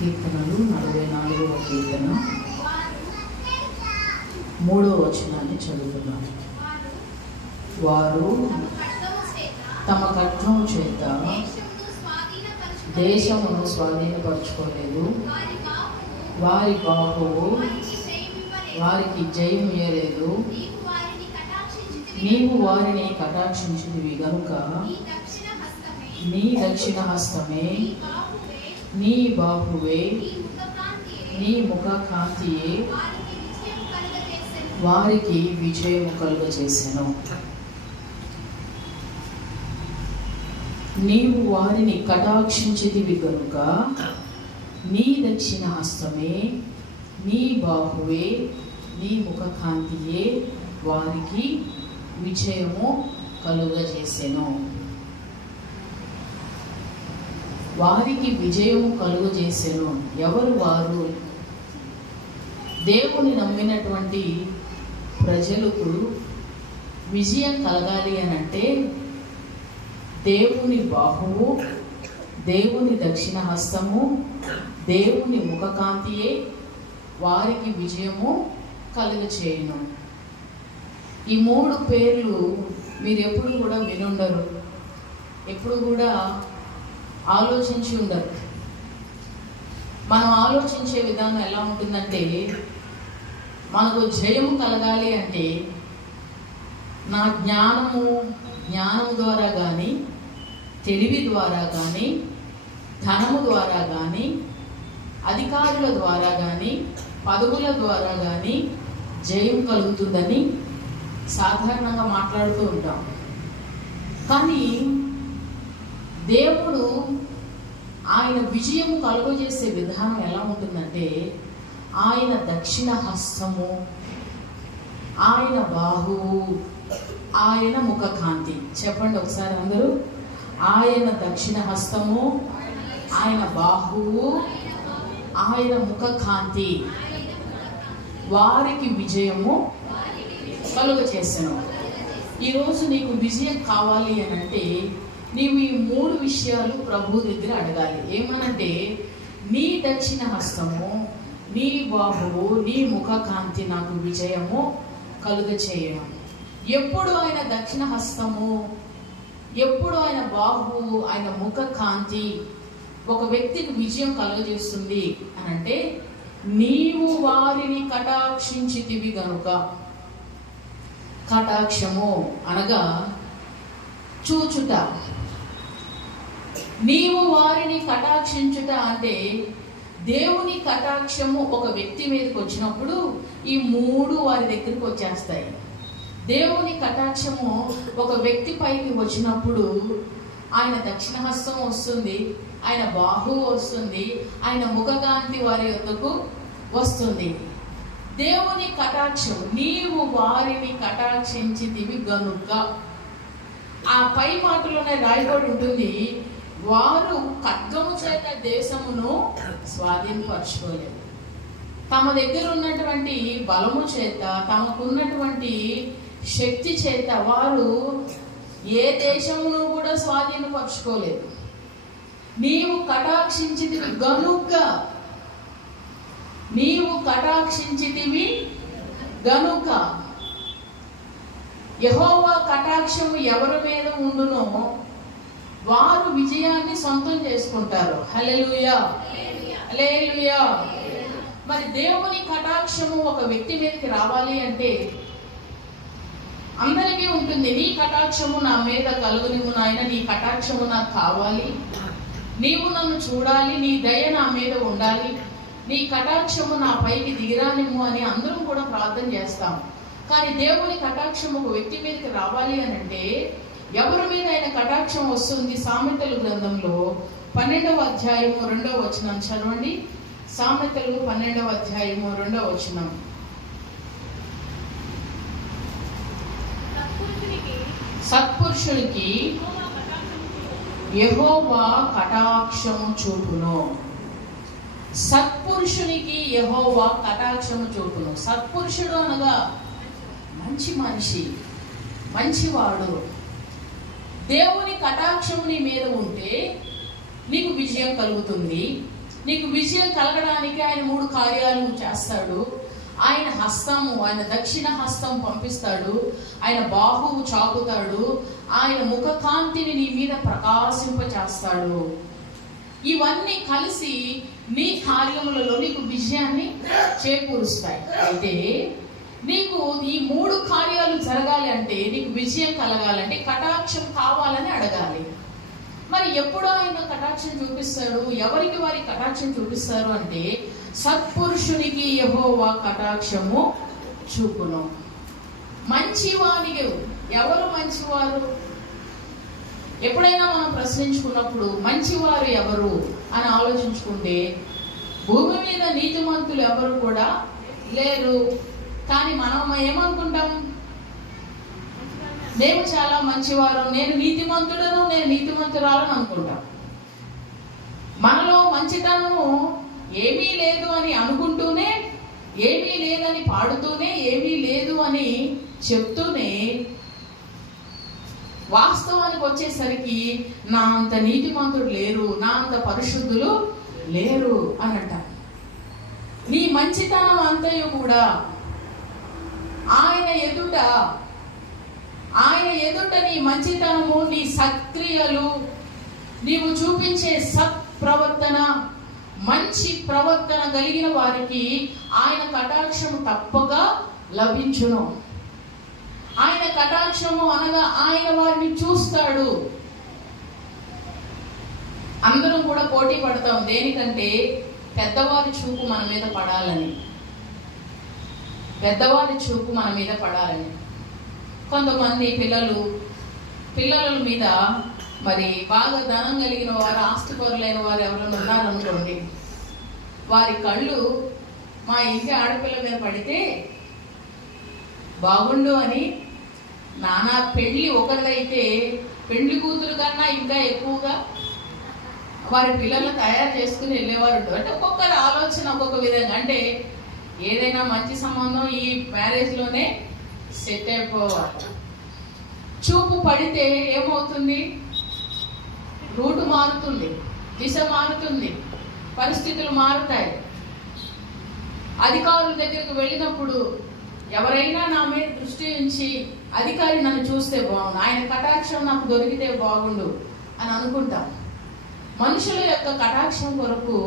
కీర్తనలు 44వ కీర్తన 3వ వచనాన్ని చదువుతున్నాను. వారు తమ ఖడ్గము చేత దేశమును స్వాధీనపరచుకోలేదు, వారి బాహువు వారికి జయము ఇయ్యలేదు. నీవు వారిని కటాక్షించితివి గనుక నీ దక్షిణ హస్తమే, నీ బాహువే, నీ ముఖ కాంతియే వారికి విజయము కలుగజేసెను. నీవు వారిని కటాక్షించితివి గనుక నీ దక్షిణ హస్తమే, నీ బాహువే, నీ ముఖ కాంతియే వారికి విజయము కలుగజేసెను. వారికి విజయము కలుగజేసెను. ఎవరు వారు? దేవుని నమ్మినటువంటి ప్రజలకు విజయం కలగాలి అని అంటే దేవుని బాహువు, దేవుని దక్షిణ హస్తము, దేవుని ముఖకాంతియే వారికి విజయము కలుగచేయును. ఈ 3 పేర్లు మీరు ఎప్పుడు కూడా వినుండరు, ఎప్పుడు కూడా ఆలోచించి ఉండరు. మనం ఆలోచించే విధానం ఎలా ఉంటుందంటే, మనకు జయము కలగాలి అంటే నా జ్ఞానము ద్వారా కానీ, తెలివి ద్వారా కానీ, ధనము ద్వారా కానీ, అధికారుల ద్వారా కానీ, పదవుల ద్వారా కానీ జయం కలుగుతుందని సాధారణంగా మాట్లాడుతూ ఉంటాం. కానీ దేవుడు ఆయన విజయము కలుగజేసే విధానం ఎలా ఉంటుందంటే, ఆయన దక్షిణ హస్తము, ఆయన బాహువు, ఆయన ముఖ కాంతి. చెప్పండి ఒకసారి అందరూ. ఆయన దక్షిణ హస్తము, ఆయన బాహువు, ఆయన ముఖ కాంతి వారికి విజయము కలుగజేసెను. ఈరోజు నీకు విజయం కావాలి అని అంటే నీవు ఈ 3 విషయాలు ప్రభు దగ్గర అడగాలి. ఏమనంటే, నీ దక్షిణ హస్తము, నీ బాహువు, నీ ముఖ కాంతి నాకు విజయము కలుగచేయడం. ఎప్పుడు ఆయన దక్షిణ హస్తము, ఎప్పుడు ఆయన బాహువు, ఆయన ముఖ కాంతి ఒక వ్యక్తికి విజయం కలుగజేస్తుంది అని అంటే, నీవు వారిని కటాక్షించితివి గనుక. కటాక్షము అనగా చూచుట. నీవు వారిని కటాక్షించుట అంటే దేవుని కటాక్షము ఒక వ్యక్తి మీదకి వచ్చినప్పుడు ఈ 3 వారి దగ్గరికి వచ్చేస్తాయి. దేవుని కటాక్షము ఒక వ్యక్తి పైకి వచ్చినప్పుడు ఆయన దక్షిణ హస్తం వస్తుంది, ఆయన బాహువు వస్తుంది, ఆయన ముఖకాంతి వారి యొద్దకు వస్తుంది. దేవుని కటాక్షం, నీవు వారిని కటాక్షించితివి గనుక. ఆ పై మాటలోనే రాయబడి ఉంటుంది, వారు ఖడ్గము చేత దేశమును స్వాధీనపరచుకోలేదు. తమ దగ్గర ఉన్నటువంటి బలము చేత, తమకున్నటువంటి శక్తి చేత వారు ఏ దేశమును కూడా స్వాధీనపరచుకోలేదు. నీవు కటాక్షించితివి గనుక, నీవు కటాక్షించితివి గనుక. యెహోవా కటాక్షము ఎవరి మీద ఉండునో వారు విజయాన్ని సొంతం చేసుకుంటారు. హల్లెలూయా, హల్లెలూయా. మరి దేవుని కటాక్షము ఒక వ్యక్తి మీదకి రావాలి అంటే అందరికీ ఉంటుంది. నీ కటాక్షము నా మీద కలుగునివ్వు నాయన, నీ కటాక్షము నాకు కావాలి, నీవు నన్ను చూడాలి, నీ దయ నా మీద ఉండాలి, నీ కటాక్షము నా పైకి దిగిరానిమ్ము అని అందరం కూడా ప్రార్థన చేస్తాం. కానీ దేవుని కటాక్షం ఒక వ్యక్తి మీదకి రావాలి అని అంటే ఎవరి మీద ఆయన కటాక్షం వస్తుంది? సామెతలు గ్రంథంలో 12వ అధ్యాయము 2వ వచనం చదవండి. సామెతలు 12వ అధ్యాయము 2వ వచనం. సత్పురుషునికి యెహోవా కటాక్షము చూపును. సత్పురుషునికి యెహోవా కటాక్షము చూపును. సత్పురుషుడు అనగా మంచి మనిషి, మంచివాడు. దేవుని కటాక్షము నీ మీద ఉంటే నీకు విజయం కలుగుతుంది. నీకు విజయం కలగడానికి ఆయన 3 కార్యాలు చేస్తాడు. ఆయన హస్తము, ఆయన దక్షిణ హస్తం పంపిస్తాడు, ఆయన బాహువు చాపుతాడు, ఆయన ముఖ కాంతిని నీ మీద ప్రకాశింపచేస్తాడు. ఇవన్నీ కలిసి నీ కార్యములలో నీకు విజయాన్ని చేకూరుస్తాయి. అయితే నీకు ఈ 3 కార్యాలు జరగాలి అంటే, నీకు విజయం కలగాలంటే కటాక్షం కావాలని అడగాలి. మరి ఎప్పుడో ఆయన కటాక్షం చూపిస్తాడు? ఎవరికి వారి కటాక్షం చూపిస్తారు అంటే, సత్పురుషునికి యెహోవా కటాక్షము చూపును. మంచివానికి ఎవరు మంచివారు? ఎప్పుడైనా మనం ప్రశ్నించుకున్నప్పుడు మంచివారు ఎవరు అని ఆలోచించుకుంటే, భూమి మీద నీతిమంతులు ఎవరు కూడా లేరు. కానీ మనం ఏమనుకుంటాం? మేము చాలా మంచివారు, నేను నీతిమంతుడను, నేను నీతిమంతురాలను అనుకుంటాం. మనలో మంచితనము ఏమీ లేదు అని అనుకుంటూనే, ఏమీ లేదని పాడుతూనే, ఏమీ లేదు అని చెప్తూనే, వాస్తవానికి వచ్చేసరికి నా అంత నీతిమంతుడు లేరు, నా అంత పరిశుద్ధులు లేరు అన్నట. నీ మంచితనం అంతయు కూడా ఆయన ఎదుట నీ మంచితనము, నీ సత్క్రియలు, నీవు చూపించే సత్ప్రవర్తన, మంచి ప్రవర్తన కలిగిన వారికి ఆయన కటాక్షము తప్పగా లభించును. ఆయన కటాక్షము అనగా ఆయన వారిని చూస్తాడు. అందరం కూడా పోటీ పడతాం దేనికంటే, పెద్దవారి చూపు మన మీద పడాలని. పెద్దవారి చూపు మన మీద పడాలని. కొంతమంది పిల్లల మీద మరి బాగా ధనం కలిగిన వారు, ఆస్తిపరులైన వారు ఎవరైనా ఉన్నారనుకోండి, వారి కళ్ళు మా ఇంటి ఆడపిల్ల మీద పడితే బాగుండు అని నానా పెళ్లి ఒకరిదైతే పెళ్లి కూతురు కన్నా ఇంకా ఎక్కువగా వారి పిల్లలను తయారు చేసుకుని వెళ్ళేవారు ఉంటారు. అంటే ఒక్కొక్కరి ఆలోచన ఒక్కొక్క విధంగా. అంటే ఏదైనా మంచి సంబంధం ఈ మ్యారేజ్లోనే సెట్ అయిపోవాలి. చూపు పడితే ఏమవుతుంది? రూటు మారుతుంది, దిశ మారుతుంది, పరిస్థితులు మారుతాయి. అధికారుల దగ్గరికి వెళ్ళినప్పుడు ఎవరైనా నా మీద దృష్టి ఉంచి, అధికారి నన్ను చూస్తే బాగుండు, ఆయన కటాక్షం నాకు దొరికితే బాగుండు అని అనుకుంటాం. మనుషుల యొక్క కటాక్షం కొరకు,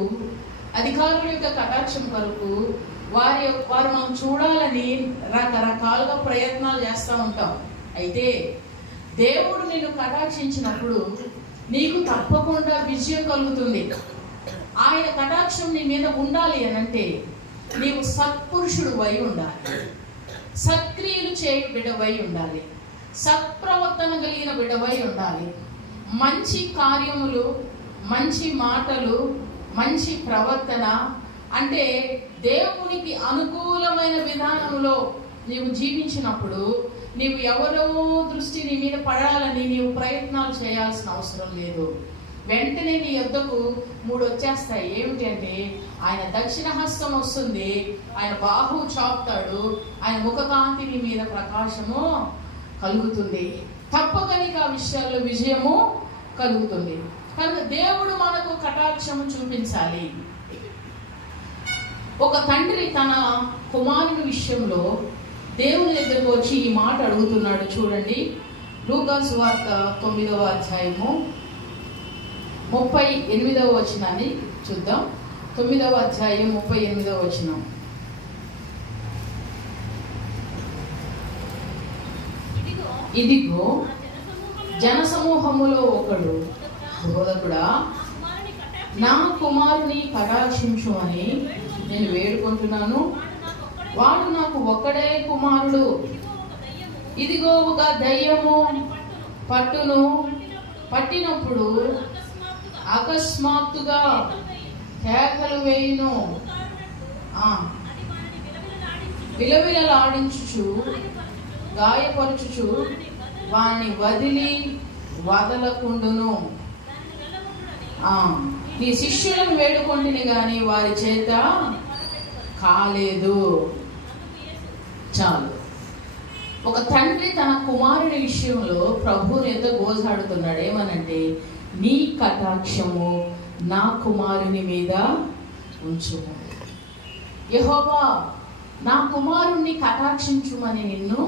అధికారుల యొక్క కటాక్షం కొరకు వారు మనం చూడాలని రకరకాలుగా ప్రయత్నాలు చేస్తూ ఉంటాం. అయితే దేవుడు నిన్ను కటాక్షించినప్పుడు నీకు తప్పకుండా విజయం కలుగుతుంది. ఆయన కటాక్షం నీ మీద ఉండాలి అనంటే నీవు సత్పురుషుడు వై ఉండాలి, సత్క్రియలు చేయు బిడవై ఉండాలి, సత్ప్రవర్తన కలిగిన బిడవై ఉండాలి. మంచి కార్యములు, మంచి మాటలు, మంచి ప్రవర్తన అంటే దేవునికి అనుకూలమైన విధానంలో నీవు జీవించినప్పుడు నీవు ఎవరో దృష్టి నీ మీద పడాలని నీవు ప్రయత్నాలు చేయాల్సిన అవసరం లేదు. వెంటనే నీ యొద్దకు 3 వచ్చేస్తాయి. ఏమిటి అంటే, ఆయన దక్షిణ హస్తం వస్తుంది, ఆయన బాహువు చాపుతాడు, ఆయన ముఖకాంతి నీ మీద ప్రకాశము కలుగుతుంది. తప్పక నీకు ఆ విషయాల్లో విజయము కలుగుతుంది. కనుక దేవుడు మనకు కటాక్షము చూపించాలి. ఒక తండ్రి తన కుమారుని విషయంలో దేవుని దగ్గరకు వచ్చి ఈ మాట అడుగుతున్నాడు. చూడండి, లూకా సువార్త 9వ అధ్యాయము 38వ వచనాన్ని చూద్దాం. 9వ అధ్యాయం 38వ వచనం. ఇదిగో జనసమూహములో ఒకడు, బోధకుడా, నా కుమారుని కటాక్షించు అని నేను వేడుకుంటున్నాను, వాడు నాకు ఒక్కడే కుమారుడు. ఇదిగో ఒక దయ్యము పట్టినప్పుడు అకస్మాత్తుగా కేకలు వేయును, విలవిలలాడించుచు గాయపరుచుచు వాని వదలకుండును. నీ శిష్యులను వేడుకొంటిని గాని వారి చేత కాలేదు. చాలు. ఒక తండ్రి తన కుమారుని విషయంలో ప్రభువుని ఎంతో గోజాడుతున్నాడు. ఏమనంటే, నీ కటాక్షము నా కుమారుని మీద ఉంచుము. యెహోవా నా కుమారుణ్ణి కటాక్షించుమని నిన్ను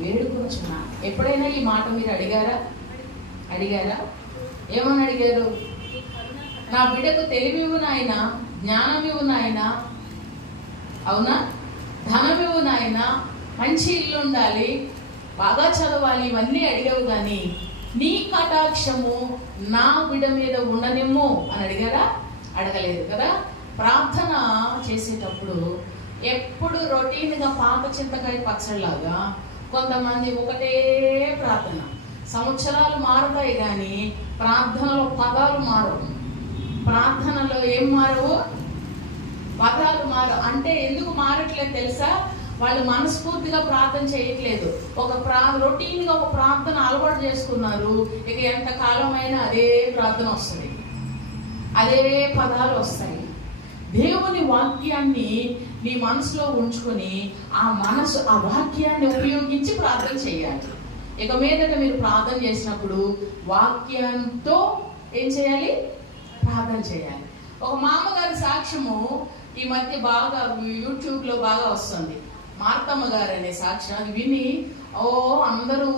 వేడుకొనుచున్నా. ఎప్పుడైనా ఈ మాట మీరు అడిగారా? ఏమని అడిగారు? నా బిడ్డకు తెలివివు నాయన, జ్ఞానమివు నాయన, అవునా, ధనమివు నాయన, మంచి ఇల్లు ఉండాలి, బాగా చదవాలి, ఇవన్నీ అడిగావు, కానీ నీ కటాక్షము నా బిడ్డ మీద ఉండనిమ్ము అని అడిగారా? అడగలేదు కదా. ప్రార్థన చేసేటప్పుడు ఎప్పుడు రొటీన్గా పాత చింతకాయ పచ్చడిలాగా కొంతమంది ఒకటే ప్రార్థన, సంవత్సరాలు మారుతాయి కానీ ప్రార్థనలో పదాలు మారవు. ప్రార్థనలో ఏం మారవు? పదాలు మారవు. అంటే ఎందుకు మారట్లేదు తెలుసా? వాళ్ళు మనస్ఫూర్తిగా ప్రార్థన చేయట్లేదు. రొటీన్గా ఒక ప్రార్థన అలవాటు చేసుకున్నారు. ఇక ఎంత కాలమైనా అదే ప్రార్థన వస్తుంది, అదే పదాలు వస్తాయి. దేవుని వాక్యాన్ని నీ మనసులో ఉంచుకొని ఆ వాక్యాన్ని ఉపయోగించి ప్రార్థన చేయాలి. ఇక మీదట మీరు ప్రార్థన చేసినప్పుడు వాక్యంతో ఏం చేయాలి? ప్రార్థన చేయాలి. ఒక మామగారి సాక్ష్యము ఈ మధ్య బాగా యూట్యూబ్లో బాగా వస్తుంది. మార్తమ్మ గారు అనే సాక్ష్యం. అది విని అందరూ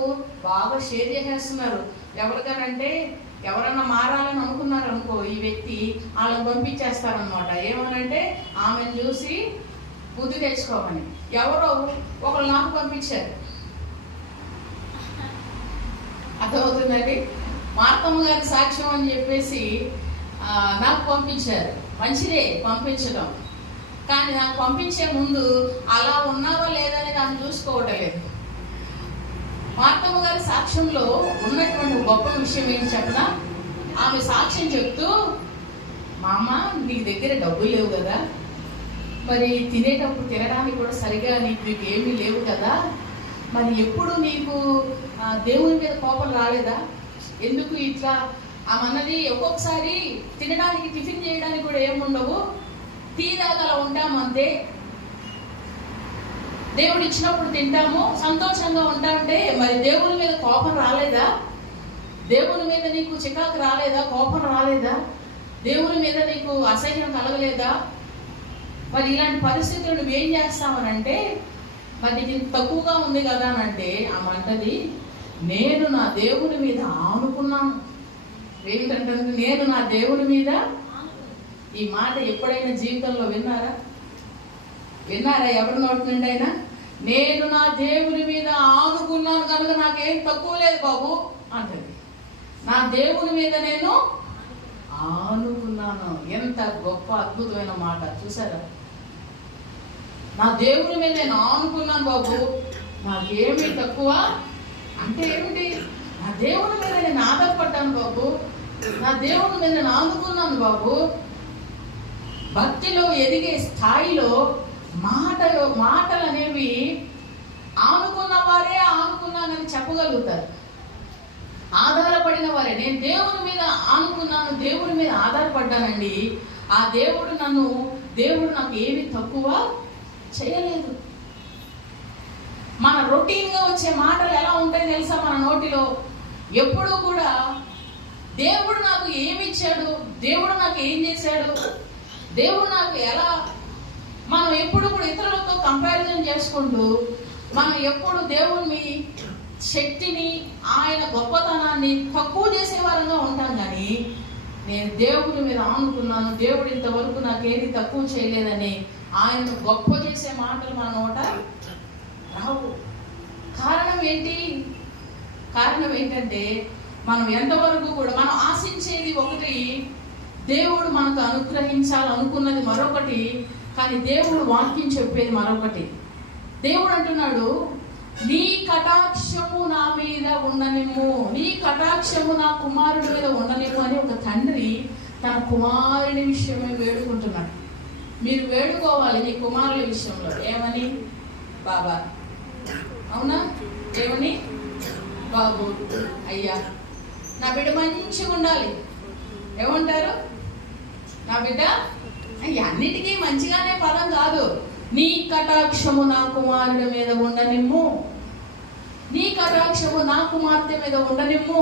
బాగా షేర్ చేసేస్తున్నారు. ఎవరికనంటే ఎవరన్నా మారాలని అనుకున్నారు అనుకో, ఈ వ్యక్తి వాళ్ళని పంపించేస్తారనమాట. ఏమనంటే ఆమెను చూసి బుద్ధి తెచ్చుకోమని. ఎవరో ఒకళ్ళు నాకు పంపించారు. అర్థమవుతుందండి? మార్తమ్మ గారి సాక్ష్యం అని చెప్పేసి నాకు పంపించారు. మంచిదే పంపించడం, కానీ నాకు పంపించే ముందు అలా ఉన్నావా లేదని నన్ను చూసుకోవటం లేదు. మార్తమ్మ గారి సాక్ష్యంలో ఉన్నటువంటి గొప్ప విషయం ఏంటి చెప్పనా? ఆమె సాక్ష్యం చెప్తూ, మా అమ్మ నీకు దగ్గర డబ్బులు లేవు కదా, మరి తినేటప్పుడు తినడానికి కూడా సరిగా నీకు ఏమీ లేవు కదా, మరి ఎప్పుడు నీకు దేవుని మీద కోపం రాలేదా? ఎందుకు ఇట్లా ఆమెన్నది? ఒక్కొక్కసారి తినడానికి టిఫిన్ చేయడానికి కూడా ఏముండవు, టీ దాకా ఉంటామంతే. దేవుడు ఇచ్చినప్పుడు తింటాము, సంతోషంగా ఉంటామంటే మరి దేవుని మీద కోపం రాలేదా? దేవుని మీద నీకు చికాకు రాలేదా? కోపం రాలేదా? దేవుని మీద నీకు అసహ్యం కలగలేదా? మరి ఇలాంటి పరిస్థితులు నువ్వేం చేస్తావనంటే, మరి నీకు తక్కువగా ఉంది కదా అని అంటే ఆమె అంటది, నేను నా దేవుని మీద ఆనుకున్నాను. ఏంటంటే నేను నా దేవుని మీద. ఈ మాట ఎప్పుడైనా జీవితంలో విన్నారా? ఎవరి నోటి నుండి అయినా? నేను నా దేవుని మీద ఆనుకున్నాను కనుక నాకేం తక్కువ లేదు బాబు అంటది. నా దేవుని మీద నేను ఆనుకున్నాను. ఎంత గొప్ప అద్భుతమైన మాట చూసారా? నా దేవుని మీద నేను ఆనుకున్నాను బాబు, నాకేమీ తక్కువ అంటే ఏమిటి? నా దేవుని మీద నేను ఆధారపడ్డాను బాబు, నా దేవుని మీద నేను ఆనుకున్నాను బాబు. భక్తిలో ఎదిగే స్థాయిలో మాటలు అనేవి ఆనుకున్న వారే ఆనుకున్నానని చెప్పగలుగుతారు. ఆధారపడిన వారే, నేను దేవుని మీద ఆనుకున్నాను, దేవుని మీద ఆధారపడ్డానండి, ఆ దేవుడు నాకు ఏమీ తక్కువ చేయలేదు. మన రొటీన్గా వచ్చే మాటలు ఎలా ఉంటాయి తెలుసా? మన నోటిలో ఎప్పుడూ కూడా దేవుడు నాకు ఏమి ఇచ్చాడు, దేవుడు నాకు ఏం చేశాడు, దేవుడు నాకు ఎలా, మనం ఎప్పుడు కూడా ఇతరులతో కంపారిజన్ చేసుకుంటూ మనం ఎప్పుడు దేవుని శక్తిని, ఆయన గొప్పతనాన్ని తక్కువ చేసేవారంగా ఉంటాం. కానీ నేను దేవుని మీద ఆనుకున్నాను, దేవుడు ఇంతవరకు నాకేది తక్కువ చేయలేదని ఆయన గొప్ప చేసే మాటలు మన నోట రావు. కారణం ఏంటంటే మనం ఎంతవరకు కూడా మనం ఆశించేది ఒకటి, దేవుడు మనకు అనుగ్రహించాలనుకున్నది మరొకటి, కానీ దేవుడు వాక్యం చెప్పేది మరొకటి. దేవుడు అంటున్నాడు, నీ కటాక్షము నా మీద ఉండనిమ్ము, నీ కటాక్షము నా కుమారుడి మీద ఉండనిమ్ము అని ఒక తండ్రి తన కుమారుని విషయమే వేడుకుంటున్నాడు. మీరు వేడుకోవాలి మీ కుమారుల విషయంలో. ఏమని? బాబా, అవునా? ఏమని? బాబు, అయ్యా నా బిడ్డ మంచిగా ఉండాలి. ఏమంటారు? నా బిడ్డ అన్నిటికీ మంచిగానే పదం కాదు. నీ కటాక్షము నా కుమారుడి మీద ఉండనిమ్ము, నీ కటాక్షము నా కుమార్తె మీద ఉండనిమ్ము,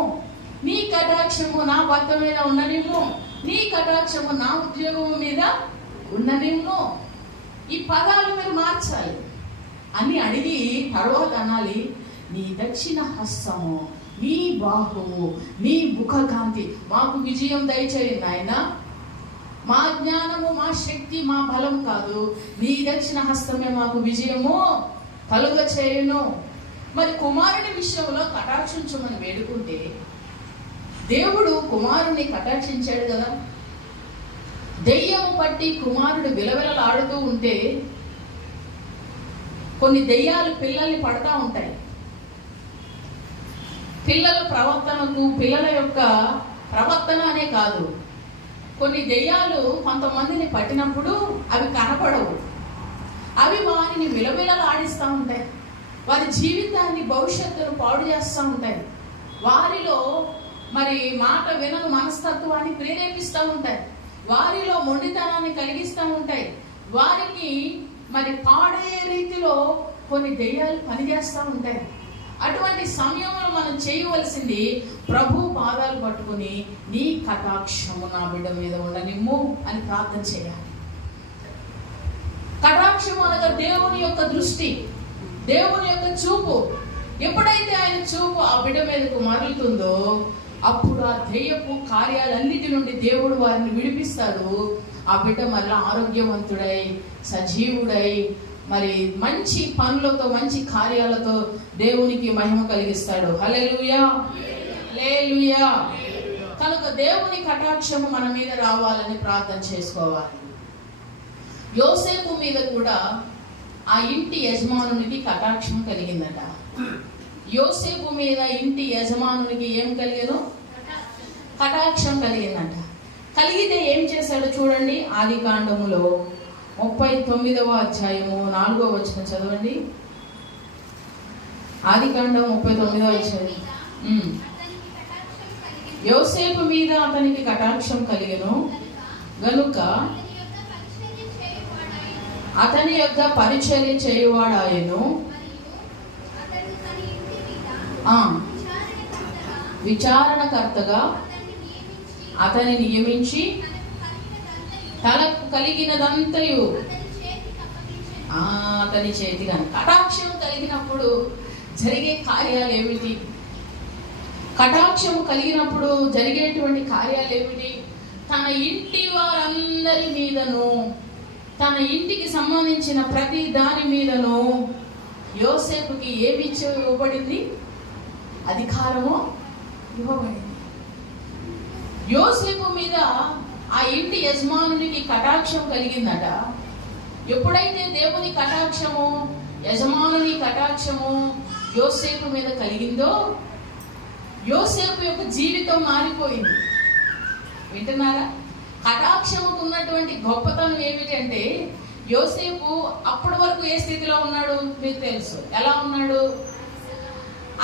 నీ కటాక్షము నా భర్త మీద ఉండనిమ్ము, నీ కటాక్షము నా ఉద్యోగం మీద ఉన్నదేమో. ఈ పదాలు మీరు మార్చాలి అని అడిగి తర్వాత అనాలి, నీ దక్షిణ హస్తము, నీ బాహువు, నీ ముఖకాంతి మాకు విజయం దయచేయండి నాయన. మా జ్ఞానము, మా శక్తి, మా బలం కాదు, నీ దక్షిణ హస్తమే మాకు విజయము కలుగ చేయను. మరి కుమారుని విషయంలో కటాక్షించమని వేడుకుంటే దేవుడు కుమారుని కటాక్షించాడు కదా. దెయ్యము పట్టి కుమారుడు విలవిలలాడుతూ ఉంటే కొన్ని దెయ్యాలు పిల్లల్ని పడతా ఉంటాయి. పిల్లల ప్రవర్తనకు, పిల్లల యొక్క ప్రవర్తన అనే కాదు, కొన్ని దెయ్యాలు కొంతమందిని పట్టినప్పుడు అవి కనపడవు, అవి వారిని విలవిలలాడిస్తూ ఉంటాయి, వారి జీవితాన్ని, భవిష్యత్తును పాడు చేస్తూ ఉంటాయి, వారిలో మరి మాట వినని మనస్తత్వాన్ని ప్రేరేపిస్తూ ఉంటాయి, వారిలో మొండితనాన్ని కలిగిస్తూ ఉంటాయి, వారికి మరి పాడే రీతిలో కొన్ని దెయ్యాలు పనిచేస్తూ ఉంటాయి. అటువంటి సమయంలో మనం చేయవలసింది ప్రభు పాదాలు పట్టుకుని నీ కటాక్షము నా బిడ్డ మీద ఉండనిమ్ము అని ప్రార్థన చేయాలి. కటాక్షము అనగా దేవుని యొక్క దృష్టి, దేవుని యొక్క చూపు. ఎప్పుడైతే ఆయన చూపు ఆ బిడ్డ మీదకు మరలుతుందో అప్పుడు ఆ దెయ్యపు కార్యాలన్నిటి నుండి దేవుడు వారిని విడిపిస్తాడు. ఆ బిడ్డ మరలా ఆరోగ్యవంతుడై, సజీవుడై, మరి మంచి పనులతో, మంచి కార్యాలతో దేవునికి మహిమ కలిగిస్తాడు. హల్లెలూయా, హల్లెలూయా. కనుక దేవుని కటాక్షము మన మీద రావాలని ప్రార్థన చేసుకోవాలి. యోసేపు మీద కూడా ఆ ఇంటి యజమానునికి కటాక్షం కలిగిందట. యోసేపు మీద ఇంటి యజమానునికి ఏం కలిగను? కటాక్షం కలిగిందట. కలిగితే ఏం చేశాడో చూడండి. ఆదికాండములో 39వ అధ్యాయము 4వ వచనం చదవండి. ఆదికాండం 39వ అధ్యాయం. యోసేపు మీద అతనికి కటాక్షం కలిగెను గనుక అతని యొక్క పరిచర్య చేయువాడాయను, విచారణకర్తగా అతని నియమించి తనకు కలిగినదంతయు అతని చేతిగా. కటాక్షం కలిగినప్పుడు జరిగే కార్యాలు ఏమిటి? కటాక్షము కలిగినప్పుడు జరిగేటువంటి కార్యాలు ఏమిటి? తన ఇంటి వారందరి మీదను, తన ఇంటికి సంబంధించిన ప్రతి దాని మీదను యోసేపుకి ఏమి ఇవ్వబడింది? అధికారము ఇవ్వబడింది. యోసేపు మీద ఆ ఇంటి యజమానునికి కటాక్షం కలిగిందట. ఎప్పుడైతే దేవుని కటాక్షము, యజమానుని కటాక్షము యోసేపు మీద కలిగిందో యోసేపు యొక్క జీవితం మారిపోయింది. వింటున్నారా? కటాక్షముకు ఉన్నటువంటి గొప్పతనం ఏమిటంటే, యోసేపు అప్పటి వరకు ఏ స్థితిలో ఉన్నాడు మీకు తెలుసు. ఎలా ఉన్నాడు?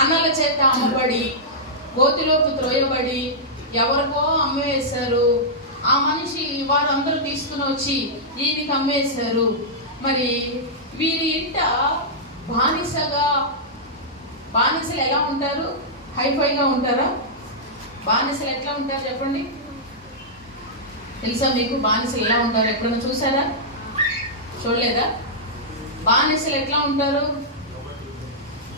అన్నల చేత అమ్మబడి, గోతిలోకి త్రోయబడి, ఎవరికో అమ్మవేశారు. ఆ మనిషి వారందరూ తీసుకుని వచ్చి ఈయనకి అమ్మేశారు. మరి వీరి ఇంట బానిసలు ఎలా ఉంటారు? హైఫైగా ఉంటారా? బానిసలు ఎట్లా ఉంటారు చెప్పండి? తెలుసా మీకు బానిసలు ఎలా ఉంటారు? ఎప్పుడైనా చూసారా? చూడలేదా? బానిసలు ఎట్లా ఉంటారు?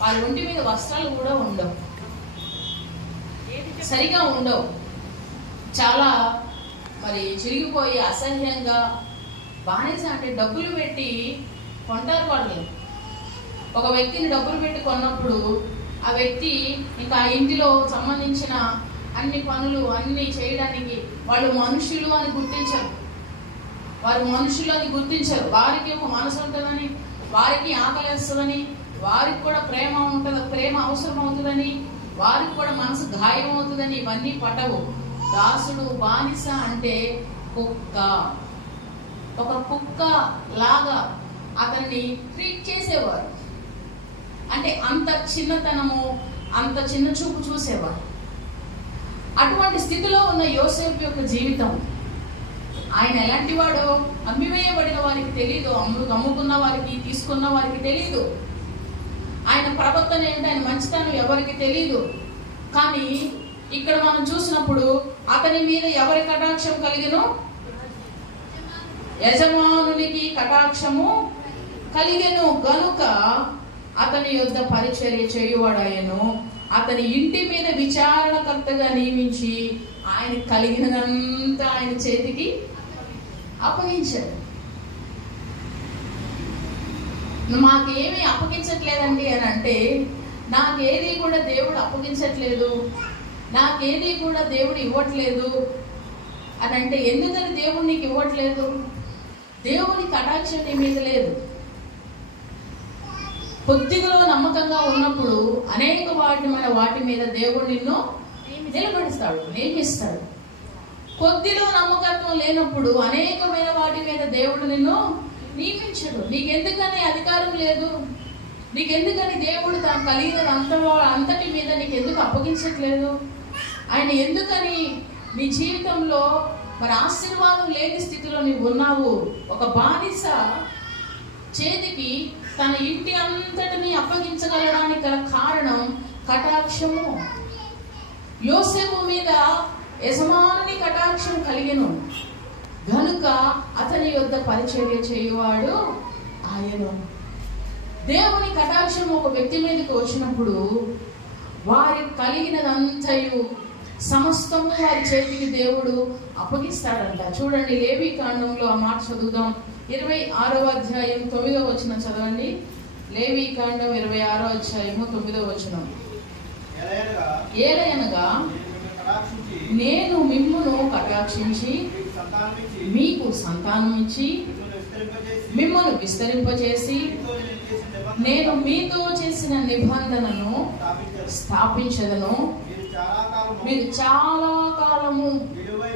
వాళ్ళ ఒంటి మీద వస్త్రాలు కూడా ఉండవు, సరిగా ఉండవు, చాలా మరి చిరిగిపోయి అసహ్యంగా. బానిస అంటే డబ్బులు పెట్టి కొంటారు వాళ్ళు. ఒక వ్యక్తిని డబ్బులు పెట్టి కొన్నప్పుడు ఆ వ్యక్తి ఇంకా ఆ ఇంటిలో సంబంధించిన అన్ని పనులు అన్ని చేయడానికి వాళ్ళు మనుషులు అని గుర్తించరు. వారు మనుషులు అని గుర్తించరు. వారికి ఒక మనసు ఉంటుందని, వారికి ఆకలి వేస్తుందని, వారికి కూడా ప్రేమ ఉంటుంది, ప్రేమ అవసరం అవుతుందని, వారికి కూడా మనసు గాయం అవుతుందని ఇవన్నీ పట్టవు. దాసుడు, బానిస అంటే కుక్క. ఒక కుక్క లాగా అతన్ని ట్రీట్ చేసేవారు. అంటే అంత చిన్నతనము, అంత చిన్న చూపు చూసేవారు. అటువంటి స్థితిలో ఉన్న యోసేపు యొక్క జీవితం, ఆయన ఎలాంటి వాడో అమ్మివేయబడిన వారికి తెలియదు, అమ్ముకున్న వారికి, తీసుకున్న వారికి తెలియదు. ఆయన ప్రవర్తన ఏంటి, ఆయన మంచితనం ఎవరికి తెలియదు. కానీ ఇక్కడ మనం చూసినప్పుడు అతని మీద ఎవరి కటాక్షం కలిగినో? యజమానునికి కటాక్షము కలిగెను గనుక అతని యొద్ద పరిచర్య చేయువాడాయను. అతని ఇంటి మీద విచారణకర్తగా నియమించి ఆయన కలిగినదంతా ఆయన చేతికి అప్పగించాడు. మాకేమీ అప్పగించట్లేదండి అని అంటే, నాకేది కూడా దేవుడు అప్పగించట్లేదు, నాకేది కూడా దేవుడు ఇవ్వట్లేదు అని అంటే, ఎందుకని దేవుడు నీకు ఇవ్వట్లేదు? దేవుని కటాక్షం నీ మీద లేదు. కొద్దిగా నమ్మకంగా ఉన్నప్పుడు అనేక వాటి మీద దేవుడు నిన్ను నిలబడిస్తాడు, నియమిస్తాడు. కొద్దిలో నమ్మకత్వం లేనప్పుడు అనేకమైన వాటి మీద దేవుడు నిన్ను నియమించడు. నీకెందుకని అధికారం లేదు? నీకెందుకని దేవుడు తను కలిగిన అంతటి మీద నీకెందుకు అప్పగించట్లేదు? ఆయన ఎందుకని నీ జీవితంలో మరి ఆశీర్వాదం లేని స్థితిలో నీవు ఉన్నావు? ఒక బానిస చేతికి తన ఇంటి అంతటిని అప్పగించగలడానికి గల కారణం కటాక్షము. యోసేపు మీద యజమానుని కటాక్షం కలిగెను గనుక అతని యొద్ద పరిచర్య చేయువాడు ఆయను. దేవుని కటాక్షం ఒక వ్యక్తి మీదకి వచ్చినప్పుడు వారికి కలిగినదంతయు సమస్తము వారి చేతికి దేవుడు అప్పగిస్తాడంట. చూడండి, లేవి కాండంలో ఆ మాట చదువుదాం. 26వ అధ్యాయం 9వ వచనం చదవండి. లేవి కాండం 26వ అధ్యాయము 9వ వచనం. ఏలయనగా నేను మిమ్మును కటాక్షించి మీకు సంతానం ఇచ్చి మిమ్మల్ని విస్తరింపజేసి నేను మీతో చేసిన నిబంధనను స్థాపించదను. మీరు చాలా కాలము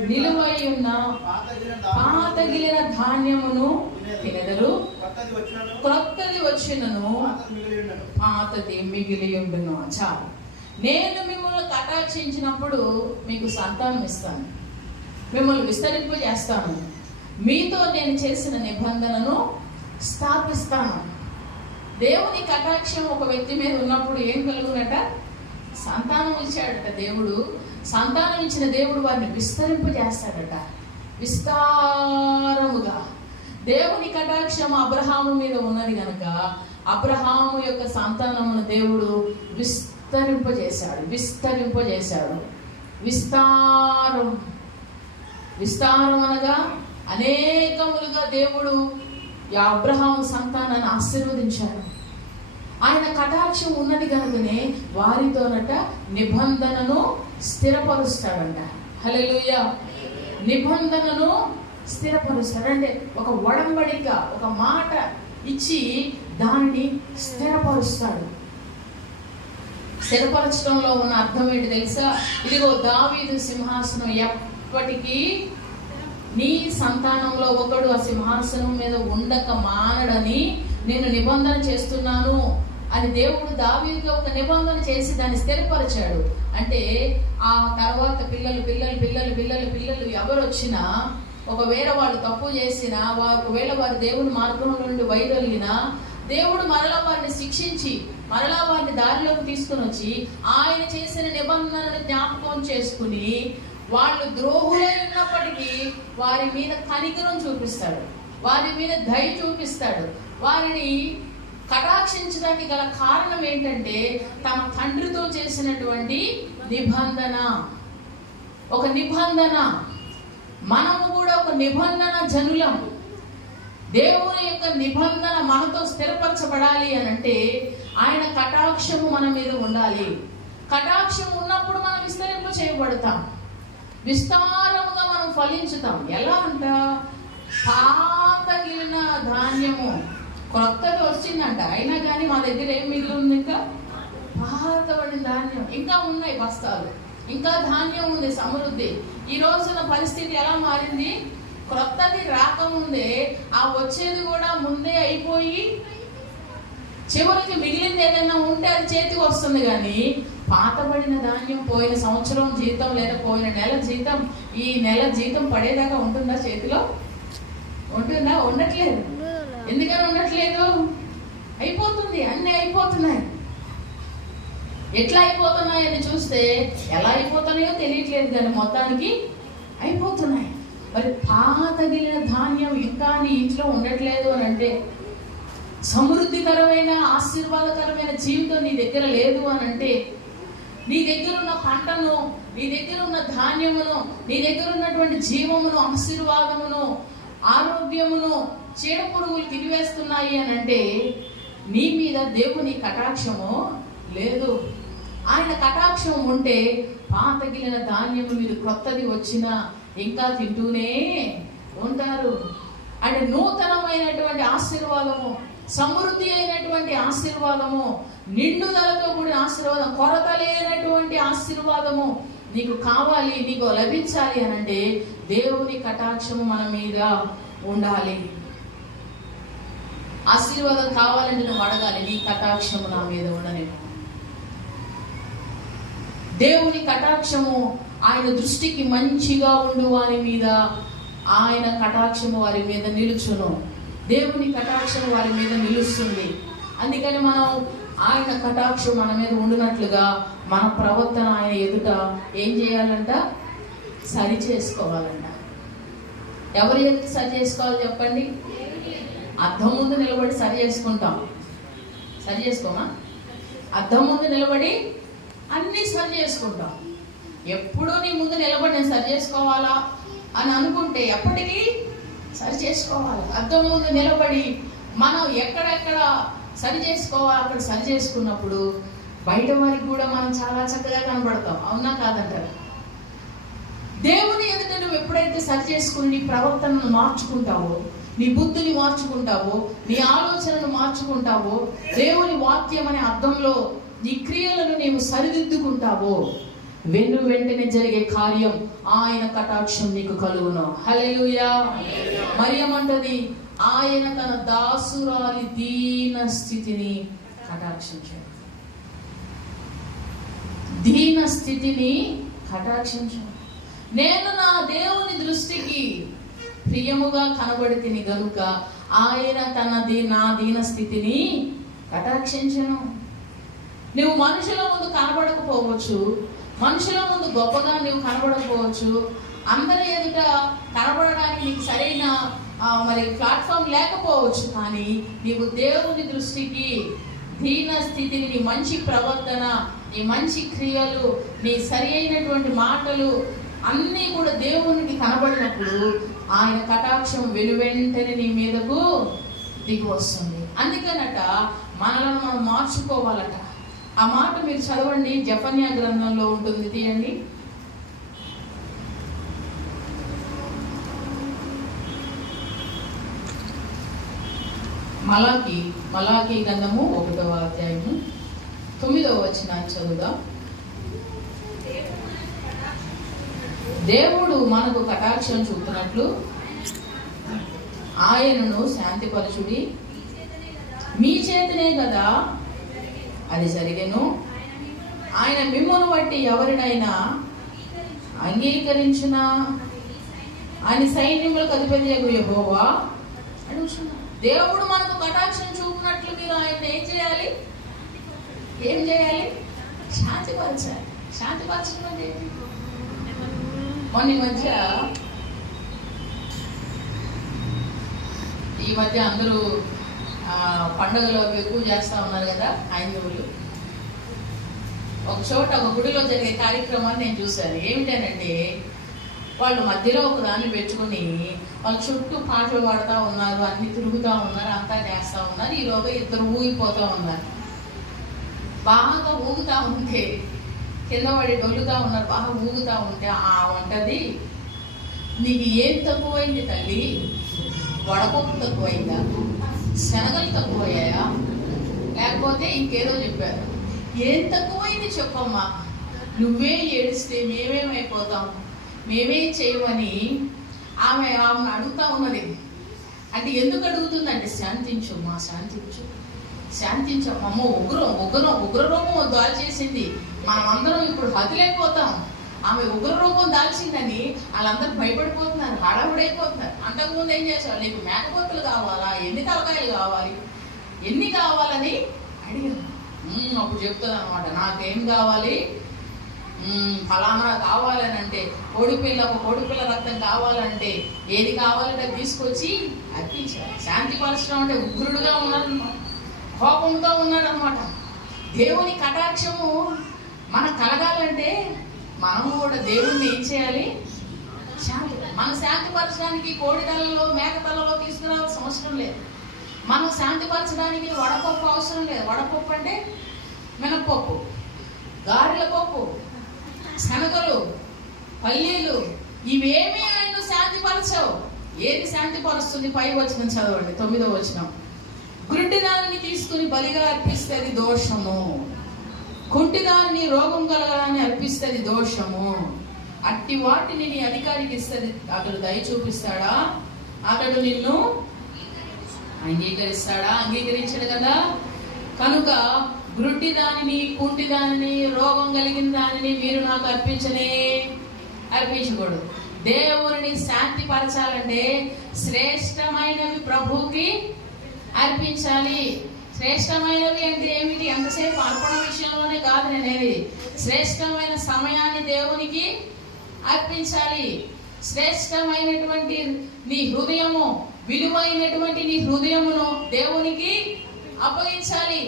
నిలువై ఉన్న పాతగిలిన ధాన్యమును తినెదరు, క్రొత్తది వచ్చినను పాతది మిగిలి ఉండును. చాలు. నేను మిమ్మల్ని కటాక్షించినప్పుడు మీకు సంతానం ఇస్తాను, మిమ్మల్ని విస్తరింపు చేస్తాను, మీతో నేను చేసిన నిబంధనను స్థాపిస్తాను. దేవుని కటాక్షం ఒక వ్యక్తి మీద ఉన్నప్పుడు ఏం కలుగునట? సంతానం ఇచ్చాడట దేవుడు. సంతానం ఇచ్చిన దేవుడు వారిని విస్తరింపు చేస్తాడట, విస్తారముగా. దేవుని కటాక్షం అబ్రహాము మీద ఉన్నది కనుక అబ్రహాము యొక్క సంతానమును దేవుడు విస్తరింపజేశాడు. విస్తారం అనగా అనేకములుగా దేవుడు అబ్రహాము సంతానాన్ని ఆశీర్వదించాడు. ఆయన కటాక్షం ఉన్నది కనుకనే వారితోనట నిబంధనను స్థిరపరుస్తాడంట. హల్లెలూయా. నిబంధనను స్థిరపరుస్తాడంటే ఒక ఒడంబడిక, ఒక మాట ఇచ్చి దానిని స్థిరపరుస్తాడు. స్థిరపరచడంలో ఉన్న అర్థం ఏంటి తెలుసా? ఇదిగో దావీదు సింహాసనం ఎప్పటికీ నీ సంతానంలో ఒకడు ఆ సింహాసనం మీద ఉండక మానడని నేను నిబంధన చేస్తున్నాను అని దేవుడు దావీదుకి ఒక నిబంధన చేసి దాన్ని స్థిరపరిచాడు. అంటే ఆ తర్వాత పిల్లలు ఎవరు వచ్చినా, ఒకవేళ వాళ్ళు తప్పు చేసినా, ఒకవేళ వారు దేవుని మార్గం నుండి వైదొలిగినా, దేవుడు మరలా వారిని శిక్షించి మరలా వారిని దారిలోకి తీసుకుని వచ్చి ఆయన చేసిన నిబంధనను జ్ఞాపకం చేసుకుని వాళ్ళు ద్రోహులై ఉన్నప్పటికీ వారి మీద కనికరం చూపిస్తాడు, వారి మీద దయ చూపిస్తాడు. వారిని కటాక్షించడానికి గల కారణం ఏంటంటే తమ తండ్రితో చేసినటువంటి నిబంధన. ఒక నిబంధన. మనము కూడా ఒక నిబంధన జనులం. దేవుని యొక్క నిబంధన మనతో స్థిరపరచబడాలి అని అంటే ఆయన కటాక్షము మన మీద ఉండాలి. కటాక్షం ఉన్నప్పుడు మనం విస్తరింప చేయబడతాం, విస్తారముగా మనం ఫలించుతాం. ఎలా అంట? పాతగిలిన ధాన్యము కొత్తది వచ్చిందంట, అయినా కానీ మా దగ్గర ఏం మిగిలి ఉంది? ఇంకా పాతబడిన ధాన్యం ఇంకా ఉన్నాయి బస్తాలు, ఇంకా ధాన్యం ఉంది సమృద్ధి. ఈ రోజున పరిస్థితి ఎలా మారింది? క్రొత్తది రాకముందే ఆ వచ్చేది కూడా ముందే అయిపోయి చివరికి మిగిలింది ఏదైనా ఉంటే అది చేతికి వస్తుంది. కానీ పాతబడిన ధాన్యం పోయిన సంవత్సరం జీతం లేదా పోయిన నెల జీతం ఈ నెల జీతం పడేదాకా ఉంటుందా? చేతిలో ఉంటుందా? ఉండట్లేదు. ఎందుకని ఉండట్లేదు? అయిపోతుంది, అన్నీ అయిపోతున్నాయి. ఎట్లా అయిపోతున్నాయని చూస్తే ఎలా అయిపోతున్నాయో తెలియట్లేదు, కానీ మొత్తానికి అయిపోతున్నాయి. మరి మరి పాతగిలిన ధాన్యం ఇంకా నీ ఇంట్లో ఉండట్లేదు అని అంటే, సమృద్ధికరమైన ఆశీర్వాదకరమైన జీవితం నీ దగ్గర లేదు అని అంటే, నీ దగ్గర ఉన్న పంటను, నీ దగ్గర ఉన్న ధాన్యమును, నీ దగ్గర ఉన్నటువంటి జీవమును, ఆశీర్వాదమును, ఆరోగ్యమును చీడ పురుగులు తినివేస్తున్నాయి అని అంటే, నీ మీద దేవుని కటాక్షము లేదు. ఆయన కటాక్షం ఉంటే పాతగిలిన ధాన్యము మీరు క్రొత్తది వచ్చినా ఇంకా తింటూనే ఉంటారు. అంటే నూతనమైనటువంటి ఆశీర్వాదము, సమృద్ధి అయినటువంటి ఆశీర్వాదము, నిండుదలతో కూడిన ఆశీర్వాదం, కొరత లేనటువంటి ఆశీర్వాదము నీకు కావాలి, నీకు లభించాలి అని అంటే దేవుని కటాక్షము మన మీద ఉండాలి. ఆశీర్వాదం కావాలంటే నువ్వు అడగాలి, నీ కటాక్షము నా మీద ఉండనేమో. దేవుని కటాక్షము ఆయన దృష్టికి మంచిగా ఉండు వారి మీద ఆయన కటాక్షము వారి మీద నిలుచును. దేవుని కటాక్షం వారి మీద నిలుస్తుంది. అందుకని మనం ఆయన కటాక్షం మన మీద ఉండినట్లుగా మన ప్రవర్తన ఆయన ఎదుట ఏం చేయాలంట? సరి చేసుకోవాలంట. ఎవరి ఎదుట సరి చేసుకోవాలి చెప్పండి? అద్దం ముందు నిలబడి సరి చేసుకుంటాం. సరి చేసుకోమా? అద్దం ముందు నిలబడి అన్నీ సరి చేసుకుంటాం. ఎప్పుడూ నీ ముందు నిలబడి నేను సరి చేసుకోవాలా అని అనుకుంటే ఎప్పటికీ సరి చేసుకోవాలి. అద్దం ముందు నిలబడి మనం ఎక్కడెక్కడ సరి చేసుకోవాలి అక్కడ సరి చేసుకున్నప్పుడు బయట వారికి కూడా మనం చాలా చక్కగా కనబడతాం. అవునా కాదంటారు? దేవుని ఎదుట నువ్వు ఎప్పుడైతే సరి చేసుకుని నీ ప్రవర్తనను మార్చుకుంటావో, నీ బుద్ధిని మార్చుకుంటావో, నీ ఆలోచనను మార్చుకుంటావో, దేవుని వాక్యం అనే అర్థంలో నీ క్రియలను నీవు సరిదిద్దుకుంటావో, వెంటనే జరిగే కార్యం ఆయన కటాక్షం నీకు కలుగును. హల్లెలూయా. మరియమ్మంటది, ఆయన తన దాసురాలి దీన స్థితిని కటాక్షించాడు. దీన స్థితిని కటాక్షించాడు. నేను నా దేవుని దృష్టికి ప్రియముగా కనబడితిని గనుక ఆయన నా దీన స్థితిని కటాక్షించను. నువ్వు మనుషుల ముందు కనబడకపోవచ్చు, మనుషుల ముందు గొప్పగా నువ్వు కనబడకపోవచ్చు, అందరి ఎదుట కనబడడానికి నీకు సరైన మరి ప్లాట్ఫామ్ లేకపోవచ్చు, కానీ నీవు దేవుని దృష్టికి దీన స్థితిని, నీ మంచి ప్రవర్తన, నీ మంచి క్రియలు, నీ సరి అయినటువంటి మాటలు అన్నీ కూడా దేవునికి కనబడినప్పుడు ఆయన కటాక్షం వెనువెంటనే నీ మీదకు దిగి వస్తుంది. అందుకనట మనలను మనం మార్చుకోవాలట. ఆ మాట మీరు చదవండి, జెఫన్యా గ్రంథంలో ఉంటుంది, తీయండి. మలాకి గ్రంథము 1వ అధ్యాయము 9వ వచనాన్ని చదువుదాం. దేవుడు మనకు కటాక్షం చూపునట్లు ఆయనను శాంతిపరచుడి, మీ చేతనే కదా అది జరిగెను. ఆయన మిమ్మును బట్టి ఎవరినైనా అంగీకరించిన ఆయన సైన్యములకు అధిపతి యెహోవా అడుగుచున్నా. దేవుడు మనకు కటాక్షం చూపునట్లు మీరు ఆయన ఏం చేయాలి? శాంతిపరచాలి. శాంతిపరచడం అంటే మొన్న ఈ మధ్య అందరూ పండుగలు ఎక్కువ చేస్తూ ఉన్నారు కదా హైందవులు. ఒక చోట ఒక గుడిలో జరిగే కార్యక్రమాన్ని నేను చూశాను. ఏమిటనంటే వాళ్ళు మధ్యలో ఒక దాన్ని పెట్టుకుని వాళ్ళ చుట్టూ పాటలు పాడుతూ ఉన్నారు, అన్ని తిరుగుతూ ఉన్నారు, అంతా చేస్తూ ఉన్నారు. ఈలోగా ఇద్దరు ఊగిపోతూ ఉన్నారు. బాగా ఊగుతూ ఉంటే కింద పడి డొల్లుతూ ఉన్నారు. బాగా ఊగుతూ ఉంటే ఆ వంటది, నీకు ఏం తక్కువైంది తల్లి? వడపప్పు తక్కువైందా? శనగలు తక్కువయ్యాయా? లేకపోతే ఇంకేదో చెప్పారు. ఏం తక్కువైంది చెప్పమ్మా, నువ్వే ఏడిస్తే మేమేమైపోతాం, మేమేం చేయమని ఆమెను అడుగుతా ఉన్నది. అంటే ఎందుకు అడుగుతుందంటే శాంతించమ్మా, శాంతించమ్మా. ఉగ్రరూపం దాల్చేసింది. మనమందరం ఇప్పుడు హతులైపోతాం. ఆమె ఉగ్రరూపం దాల్చిందని వాళ్ళందరూ భయపడిపోతున్నారు, హడావుడైపోతున్నారు. అంతకుముందు ఏం చేశారు? నీకు మేకపోతులు కావాలా, ఎన్ని తలకాయలు కావాలి, ఎన్ని కావాలని అడిగారు. అప్పుడు చెప్తుంది అనమాట, నాకేం కావాలి? ఫలానా కావాలని అంటే కోడిపిల్ల రక్తం కావాలంటే ఏది కావాలంటే తీసుకొచ్చి అర్పించాలి. శాంతిపరచడం అంటే ఉగ్రుడుగా ఉన్నాడనమాట, కోపంతో ఉన్నాడనమాట. దేవుని కటాక్షము మనకు కలగాలంటే మనము కూడా దేవుణ్ణి ఏం చేయాలి? మనం శాంతిపరచడానికి కోడి తలలో మేక తలలో తీసుకురావాల్సిన అవసరం లేదు. మనం శాంతిపరచడానికి వడపప్పు అవసరం లేదు. వడపప్పు అంటే మినపప్పు, గారెల పప్పు, శనగలు, పల్లీలు, ఇవేమీ ఆయన శాంతిపరచవు. ఏది శాంతిపరుస్తుంది? పై వచనం చదవండి, 9వ వచనం. గుడ్డిదాన్ని తీసుకుని బలిగా అర్పిస్తే అది దోషము, కుంటిదాన్ని రోగం కలగడాన్ని అర్పిస్తే అది దోషము. అట్టి వాటిని నీ అధికారికి ఇస్తే అతడు దయ చూపిస్తాడా? అతడు నిన్ను అంగీకరిస్తాడా? అంగీకరించాడు కదా. కనుక గ్రుడ్డి దానిని, కుంటి దానిని, రోగం కలిగిన దానిని మీరు నాకు అర్పించకూడదు. దేవుని శాంతి పరచాలంటే శ్రేష్టమైనవి ప్రభువుకి అర్పించాలి. శ్రేష్టమైనవి అంటే ఏమిటి? ఎంతసేపు అర్పణ విషయంలోనే కాదు నేనేది, శ్రేష్టమైన సమయాన్ని దేవునికి అర్పించాలి. శ్రేష్టమైనటువంటి నీ హృదయము, విలువైనటువంటి నీ హృదయమును దేవునికి అప్పగించాలి.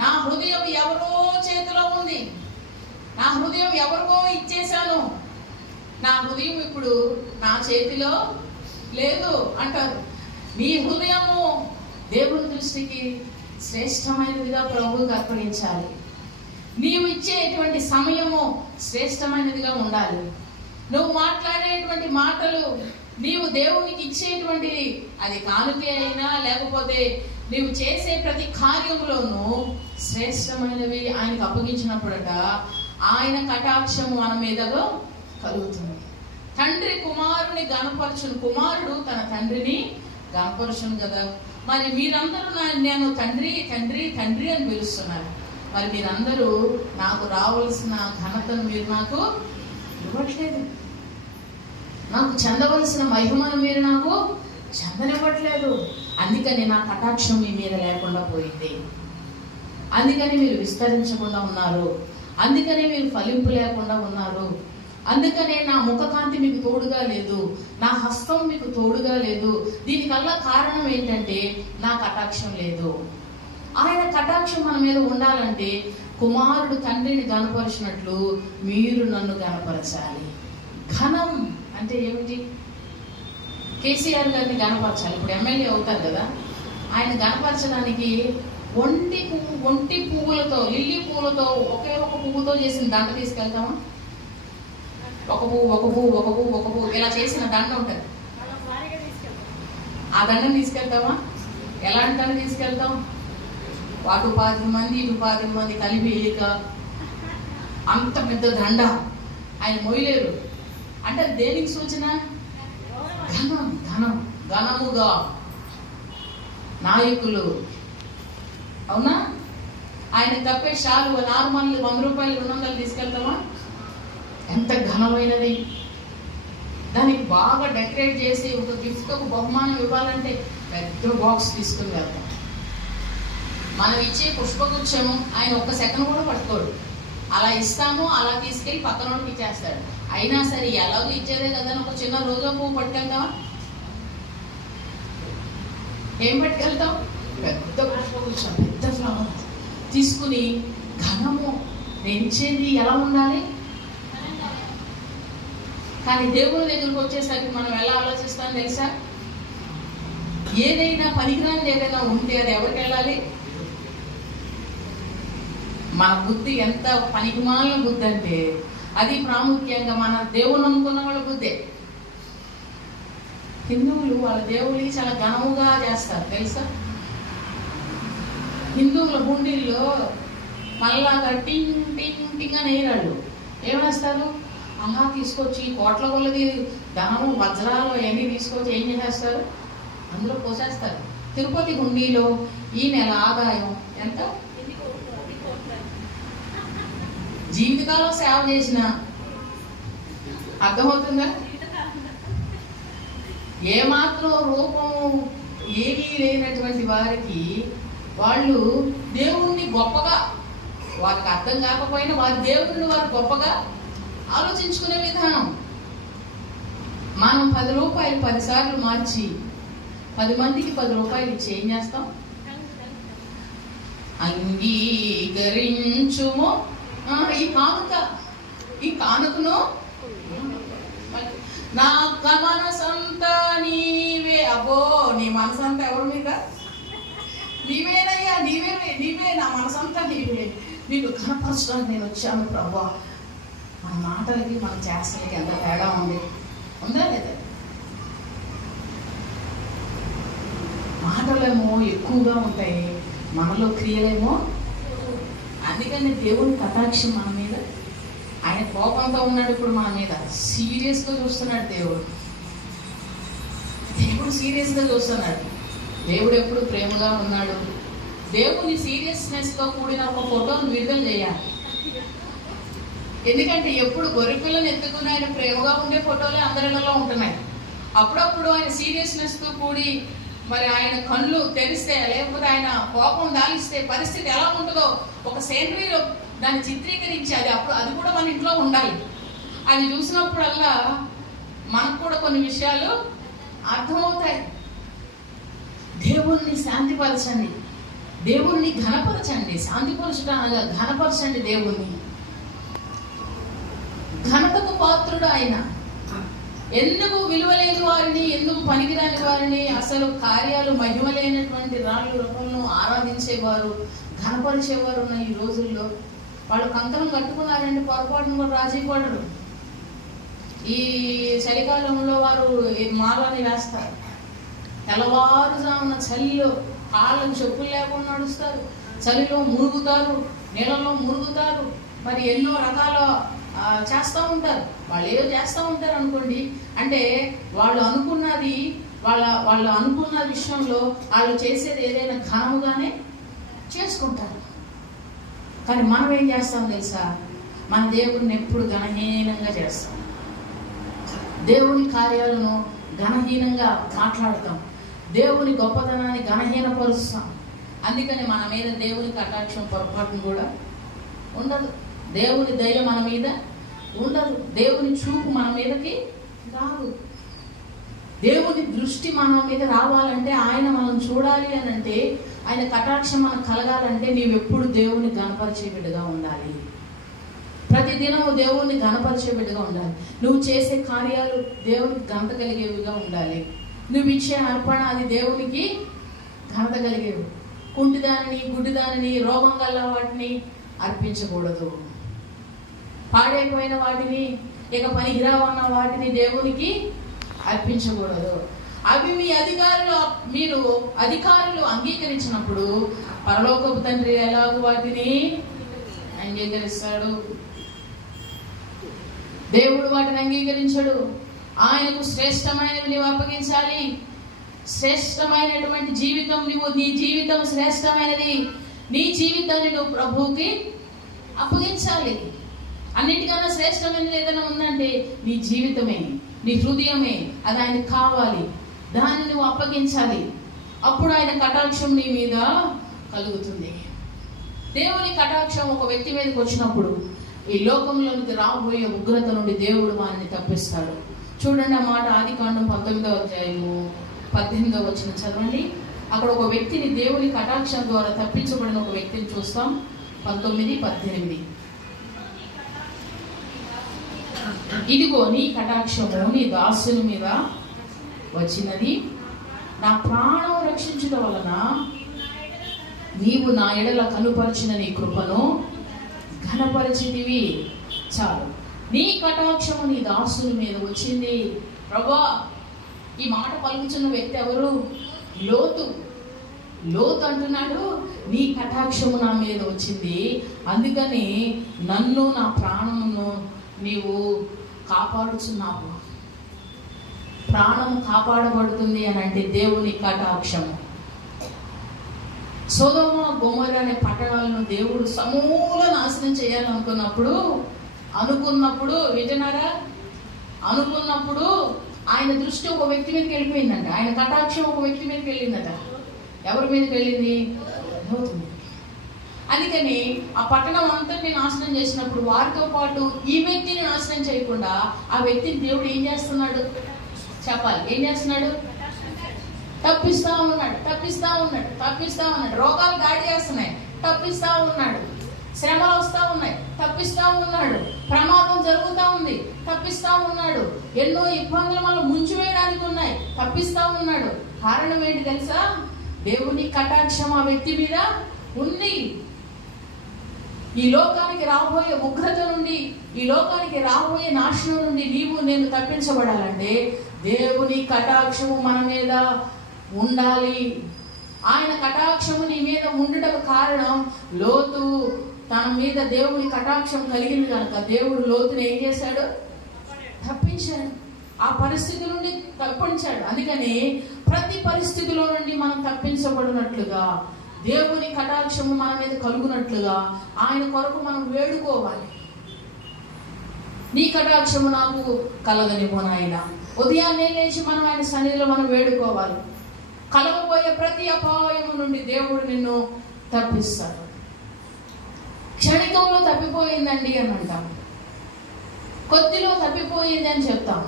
నా హృదయం ఎవరో చేతిలో ఉంది, నా హృదయం ఎవరికో ఇచ్చేశాను, నా హృదయం ఇప్పుడు నా చేతిలో లేదు అంటారు. నీ హృదయము దేవుని దృష్టికి శ్రేష్టమైనదిగా ప్రభువుకి అర్పణించాలి. నీవు ఇచ్చేటువంటి సమయము శ్రేష్టమైనదిగా ఉండాలి. నువ్వు మాట్లాడేటువంటి మాటలు, నీవు దేవునికి ఇచ్చేటువంటిది, అది కానుకే అయినా లేకపోతే నీవు చేసే ప్రతి కార్యంలోనూ శ్రేష్టమైనవి ఆయనకు అప్పగించినప్పుడట ఆయన కటాక్షము మన మీదలో కలుగుతుంది. తండ్రి కుమారుని గణపరచును, కుమారుడు తన తండ్రిని గణపరచును కదా. మరి మీరందరూ నేను తండ్రి తండ్రి తండ్రి అని పిలుస్తున్నారు. మరి మీరందరూ నాకు రావాల్సిన ఘనతను మీరు నాకు ఇవ్వట్లేదు, నాకు చెందవలసిన మహిమను మీరు నాకు చెందనివ్వట్లేదు. అందుకని నా కటాక్షం మీ మీద లేకుండా పోయింది, అందుకని మీరు విస్తరించకుండా ఉన్నారు, అందుకని మీరు ఫలింపు లేకుండా ఉన్నారు, అందుకనే నా ముఖకాంతి మీకు తోడుగా లేదు, నా హస్తం మీకు తోడుగా లేదు. దీనికల్లా కారణం ఏంటంటే నా కటాక్షం లేదు. ఆయన కటాక్షం మన మీద ఉండాలంటే కుమారుడు తండ్రిని గణపరిచినట్లు మీరు నన్ను గణపరచాలి. ఘనం అంటే ఏమిటి? కేసీఆర్ గారిని గణపరచాలి. ఇప్పుడు ఎమ్మెల్యే అవుతారు కదా, ఆయన గణపరచడానికి ఒంటి పువ్వులతో, లిల్లీ పువ్వులతో, ఒకే ఒక పువ్వుతో చేసిన దండ తీసుకెళ్తామా? ఒక పువ్వు ఇలా చేసిన దండ ఉంటుంది, ఆ దండను తీసుకెళ్తామా? ఎలాంటి దండ తీసుకెళ్తాం? అటు 10 మంది ఇటు 10 మంది కలిపి అంత పెద్ద దండ ఆయన మోయలేరు. అంటే దేనికి సూచన? ఘనముగా నాయకులు. అవునా? ఆయన కప్పే షాలు నార్మల్ 100 రూపాయలు 200 తీసుకెళ్తామా? ఎంత ఘనమైనది. దానికి బాగా డెకరేట్ చేసి ఒక గిఫ్ట్, ఒక బహుమానం ఇవ్వాలంటే పెద్ద బాక్స్ తీసుకుని వెళ్తాం. మనం ఇచ్చే పుష్పగుచ్చము ఆయన 1 సెకండ్ కూడా పట్టుకోడు. అలా ఇస్తాము, అలా తీసుకెళ్ళి పక్కన వాళ్ళకి ఇచ్చేస్తాడు. అయినా సరే ఎలాగో ఇచ్చేదే కదా అని ఒక చిన్న రోజా పువ్వు పట్టుకెళ్తామా? ఏం పట్టుకెళ్తాం? పెద్ద పుష్పగుచ్చం, పెద్ద ఫ్లవర్ తీసుకుని ఘనము పెంచేది ఎలా ఉండాలి. కానీ దేవుని దగ్గరికి వచ్చేసరికి మనం ఎలా ఆలోచిస్తాం తెలుసా? ఏదైనా పనికిరాని ఏదైనా ఉంటే అది ఎవరికి వెళ్ళాలి? మన బుద్ధి ఎంత పనికిమాలిన బుద్ధి అంటే అది ప్రాముఖ్యంగా మన దేవుని నమ్ముకున్న వాళ్ళ బుద్ధే. హిందువులు వాళ్ళ దేవుడికి చాలా ఘనముగా చేస్తారు తెలుసా? హిందువుల హుండీల్లో మళ్ళాగా టింగ్ టింగ్ టింగ్ అని వేయరాళ్ళు. ఏమేస్తారు? అలా తీసుకొచ్చి కోట్ల కొలది ధనము, వజ్రాలు అవన్నీ తీసుకొచ్చి ఏం చేసేస్తారు? అందులో పోసేస్తారు. తిరుపతి హుండీలో ఈ నెల ఆదాయం ఎంత? జీవితకాలం సేవ చేసిన అర్థమవుతుందా? ఏమాత్రం రూపము ఏమీ లేనటువంటి వారికి వాళ్ళు దేవుణ్ణి గొప్పగా, వారికి అర్థం కాకపోయినా వారి దేవుణ్ణి వారు గొప్పగా ఆలోచించుకునే విధానం. మనం 10 రూపాయలు 10 సార్లు మార్చి 10 మందికి 10 రూపాయలు ఇచ్చి ఏం చేస్తాం? అంగీకరించుము ఈ కానుకను నా మనసంతా నీవే. అబ్బో, నీ మనసంతా ఎవరు మీద? నీవేనయ్యా, నీవే నా మనసంతా నీవే. నీకు కనపరచడానికి నేను వచ్చాను ప్రభా. మన మాటలకి మన చేష్టలకి ఎంత తేడా ఉందా లేదా? మాటలేమో ఎక్కువగా ఉంటాయి, మనలో క్రియలేమో. అందుకని దేవుని కటాక్షం మన మీద. ఆయన కోపంతో ఉన్నాడు ఇప్పుడు మన మీద, సీరియస్గా చూస్తున్నాడు దేవుడు సీరియస్గా చూస్తున్నాడు. దేవుడు ఎప్పుడు ప్రేమగా ఉన్నాడు. దేవుని సీరియస్నెస్తో కూడిన ఒక ఫోటోను విడుదల చేయాలి. ఎందుకంటే ఎప్పుడు గొర్రెపిల్లను ఎత్తుకుని ఆయన ప్రేమగా ఉండే ఫోటోలే అందరిలో ఉంటున్నాయి. అప్పుడప్పుడు ఆయన సీరియస్నెస్తో కూడి మరి ఆయన కళ్ళు తెరిస్తే, లేకపోతే ఆయన కోపం దాలిస్తే పరిస్థితి ఎలా ఉంటుందో ఒక సేనరీలో దాన్ని చిత్రీకరించి అది కూడా మన ఇంట్లో ఉండాలి. అది చూసినప్పుడల్లా మనకు కూడా కొన్ని విషయాలు అర్థమవుతాయి. దేవుణ్ణి శాంతిపరచండి, దేవుణ్ణి ఘనపరచండి. శాంతిపరచడం అనగా ఘనపరచండి దేవుణ్ణి. ఘనతకు పాత్రుడు ఆయన. ఎందుకు విలువలేని వారిని, ఎందుకు పనికిరాని వారిని, అసలు కార్యాలు మహిమలేనటువంటి రాళ్ళు రూపంలో ఆరాధించేవారు, ఘనపరిచేవారు ఉన్న ఈ రోజుల్లో వాళ్ళు కంకణం కట్టుకున్నారండి, పొరపాటును కూడా రాజీ పడరు. ఈ చలికాలంలో వారు మాలని వేస్తారు, తెల్లవారుజామున చలిలో కాళ్ళకు చెప్పులు లేకుండా నడుస్తారు, చలిలో మురుగుతారు, నీళ్ళలో మురుగుతారు, మరి ఎన్నో రకాల చేస్తూ ఉంటారు. వాళ్ళు ఏదో చేస్తూ ఉంటారు అనుకోండి. అంటే వాళ్ళు అనుకున్న విషయంలో వాళ్ళు చేసేది ఏదైనా ఘనముగానే చేసుకుంటారు. కానీ మనం ఏం చేస్తాం తెలుసా? మన దేవుడిని ఎప్పుడు ఘనహీనంగా చేస్తాం, దేవుని కార్యాలను ఘనహీనంగా మాట్లాడతాం, దేవుని గొప్పతనాన్ని ఘనహీనపరుస్తాం. అందుకని మన మీద దేవుని కటాక్షం పొరపాటును కూడా ఉండదు, దేవుని దయ మన మీద ఉండదు, దేవుని చూపు మన మీదకి రాదు. దేవుని దృష్టి మన మీద రావాలంటే, ఆయన మనం చూడాలి అని అంటే, ఆయన కటాక్షం మనకు కలగాలంటే నీవెప్పుడు దేవుని ఘనపరిచే బిడ్డగా ఉండాలి. ప్రతిదినము దేవుణ్ణి ఘనపరిచే బిడ్డగా ఉండాలి. నువ్వు చేసే కార్యాలు దేవునికి ఘనత కలిగేవిగా ఉండాలి. నువ్వు ఇచ్చే అర్పణ అది దేవునికి ఘనత కలిగేవి. కుంటిదానిని, గుడ్డిదానిని, రోగం గల వాటిని అర్పించకూడదు. పాడైపోయిన వాటిని, ఇక పనికిరావన్న వాటిని దేవునికి అర్పించకూడదు. అవి మీరు అధికారులు అంగీకరించినప్పుడు పరలోకపు తండ్రి ఎలాగూ వాటిని అంగీకరిస్తాడు. దేవుడు వాటిని అంగీకరించడు. ఆయనకు శ్రేష్టమైనవి నువ్వు అప్పగించాలి. శ్రేష్టమైనటువంటి జీవితం నీ జీవితం శ్రేష్టమైనది. నీ జీవితాన్ని నువ్వు ప్రభువుకి అప్పగించాలి. అన్నిటికన్నా శ్రేష్టమైనది ఏదైనా ఉందంటే నీ జీవితమే, నీ హృదయమే. అది ఆయనకు కావాలి. దాన్ని నువ్వు అప్పగించాలి. అప్పుడు ఆయన కటాక్షం నీ మీద కలుగుతుంది. దేవుని కటాక్షం ఒక వ్యక్తి మీదకి వచ్చినప్పుడు ఈ లోకంలోనికి రాబోయే ఉగ్రత నుండి దేవుడు వారిని తప్పిస్తాడు. చూడండి ఆ మాట, ఆదికాండం 19వ అధ్యాయము 18వ వచనం చదవండి. అక్కడ ఒక వ్యక్తిని దేవుని కటాక్షం ద్వారా తప్పించబడిన ఒక వ్యక్తిని చూస్తాం. 19, 18. ఇదిగో నీ కటాక్షము నీ దాసుని మీద వచ్చినది, నా ప్రాణం రక్షించుట వలన నీవు నా ఎడల కనుపరిచిన నీ కృపను ఘనపరిచితివి. చాలు, నీ కటాక్షము నీ దాసుని మీద వచ్చింది. ప్రభా, ఈ మాట పలుకుతున్న వ్యక్తి ఎవరు? లోతు అంటున్నాడు, నీ కటాక్షము నా మీద వచ్చింది, అందుకని నన్ను, నా ప్రాణమును నీవు కాపాడుచున్నావు. ప్రాణం కాపాడబడుతుంది అని అంటే దేవుని కటాక్షము. సొదొమ గొమొర్రా అనే పట్టణాలను దేవుడు సమూల నాశనం అనుకున్నప్పుడు వింటున్నారా? అనుకున్నప్పుడు ఆయన దృష్టి ఒక వ్యక్తి మీదకి వెళ్ళిపోయిందంట. ఆయన కటాక్షం ఒక వ్యక్తి మీదకి వెళ్ళిందట. ఎవరి మీదకి వెళ్ళింది? లోతు మీదకి. అందుకని ఆ పట్టణం అంతటిని నాశనం చేసినప్పుడు వారితో పాటు ఈ వ్యక్తిని నాశనం చేయకుండా ఆ వ్యక్తిని దేవుడు ఏం చేస్తున్నాడు చెప్పాలి. ఏం చేస్తున్నాడు? తప్పిస్తా ఉన్నాడు. రోగాలు దాడి చేస్తున్నాయి, తప్పిస్తా ఉన్నాడు. శ్రమలు వస్తూ ఉన్నాయి, తప్పిస్తా ఉన్నాడు. ప్రమాదం జరుగుతూ ఉంది, తప్పిస్తా ఉన్నాడు. ఎన్నో ఇబ్బందులు మనం ముంచివేయడానికి ఉన్నాయి, తప్పిస్తా ఉన్నాడు. కారణం ఏంటి తెలుసా? దేవుని కటాక్షం ఆ వ్యక్తి మీద ఉంది. ఈ లోకానికి రాబోయే ఉగ్రత నుండి, ఈ లోకానికి రాబోయే నాశనం నుండి నీవు నేను తప్పించబడాలంటే దేవుని కటాక్షము మన మీద ఉండాలి. ఆయన కటాక్షము నీ మీద ఉండటం కారణం లోతు తన మీద దేవుని కటాక్షం కలిగింది కనుక దేవుడు లోతుని ఏం చేశాడు? తప్పించాడు. ఆ పరిస్థితి నుండి తప్పించాడు. అందుకని ప్రతి పరిస్థితిలో నుండి మనం తప్పించబడినట్లుగా దేవుని కటాక్షము మన మీద కలుగునట్లుగా ఆయన కొరకు మనం వేడుకోవాలి. నీ కటాక్షము నాకు కలగనివ్వు నాయనా. ఉదయాన్నే లేచి మనం ఆయన సన్నిధిలో మనం వేడుకోవాలి. కలగబోయే ప్రతి అపాయము నుండి దేవుడు నిన్ను తప్పిస్తాడు. క్షణికంలో తప్పిపోయిందండి అని అంటాం, కొద్దిలో తప్పిపోయింది అని చెప్తాం.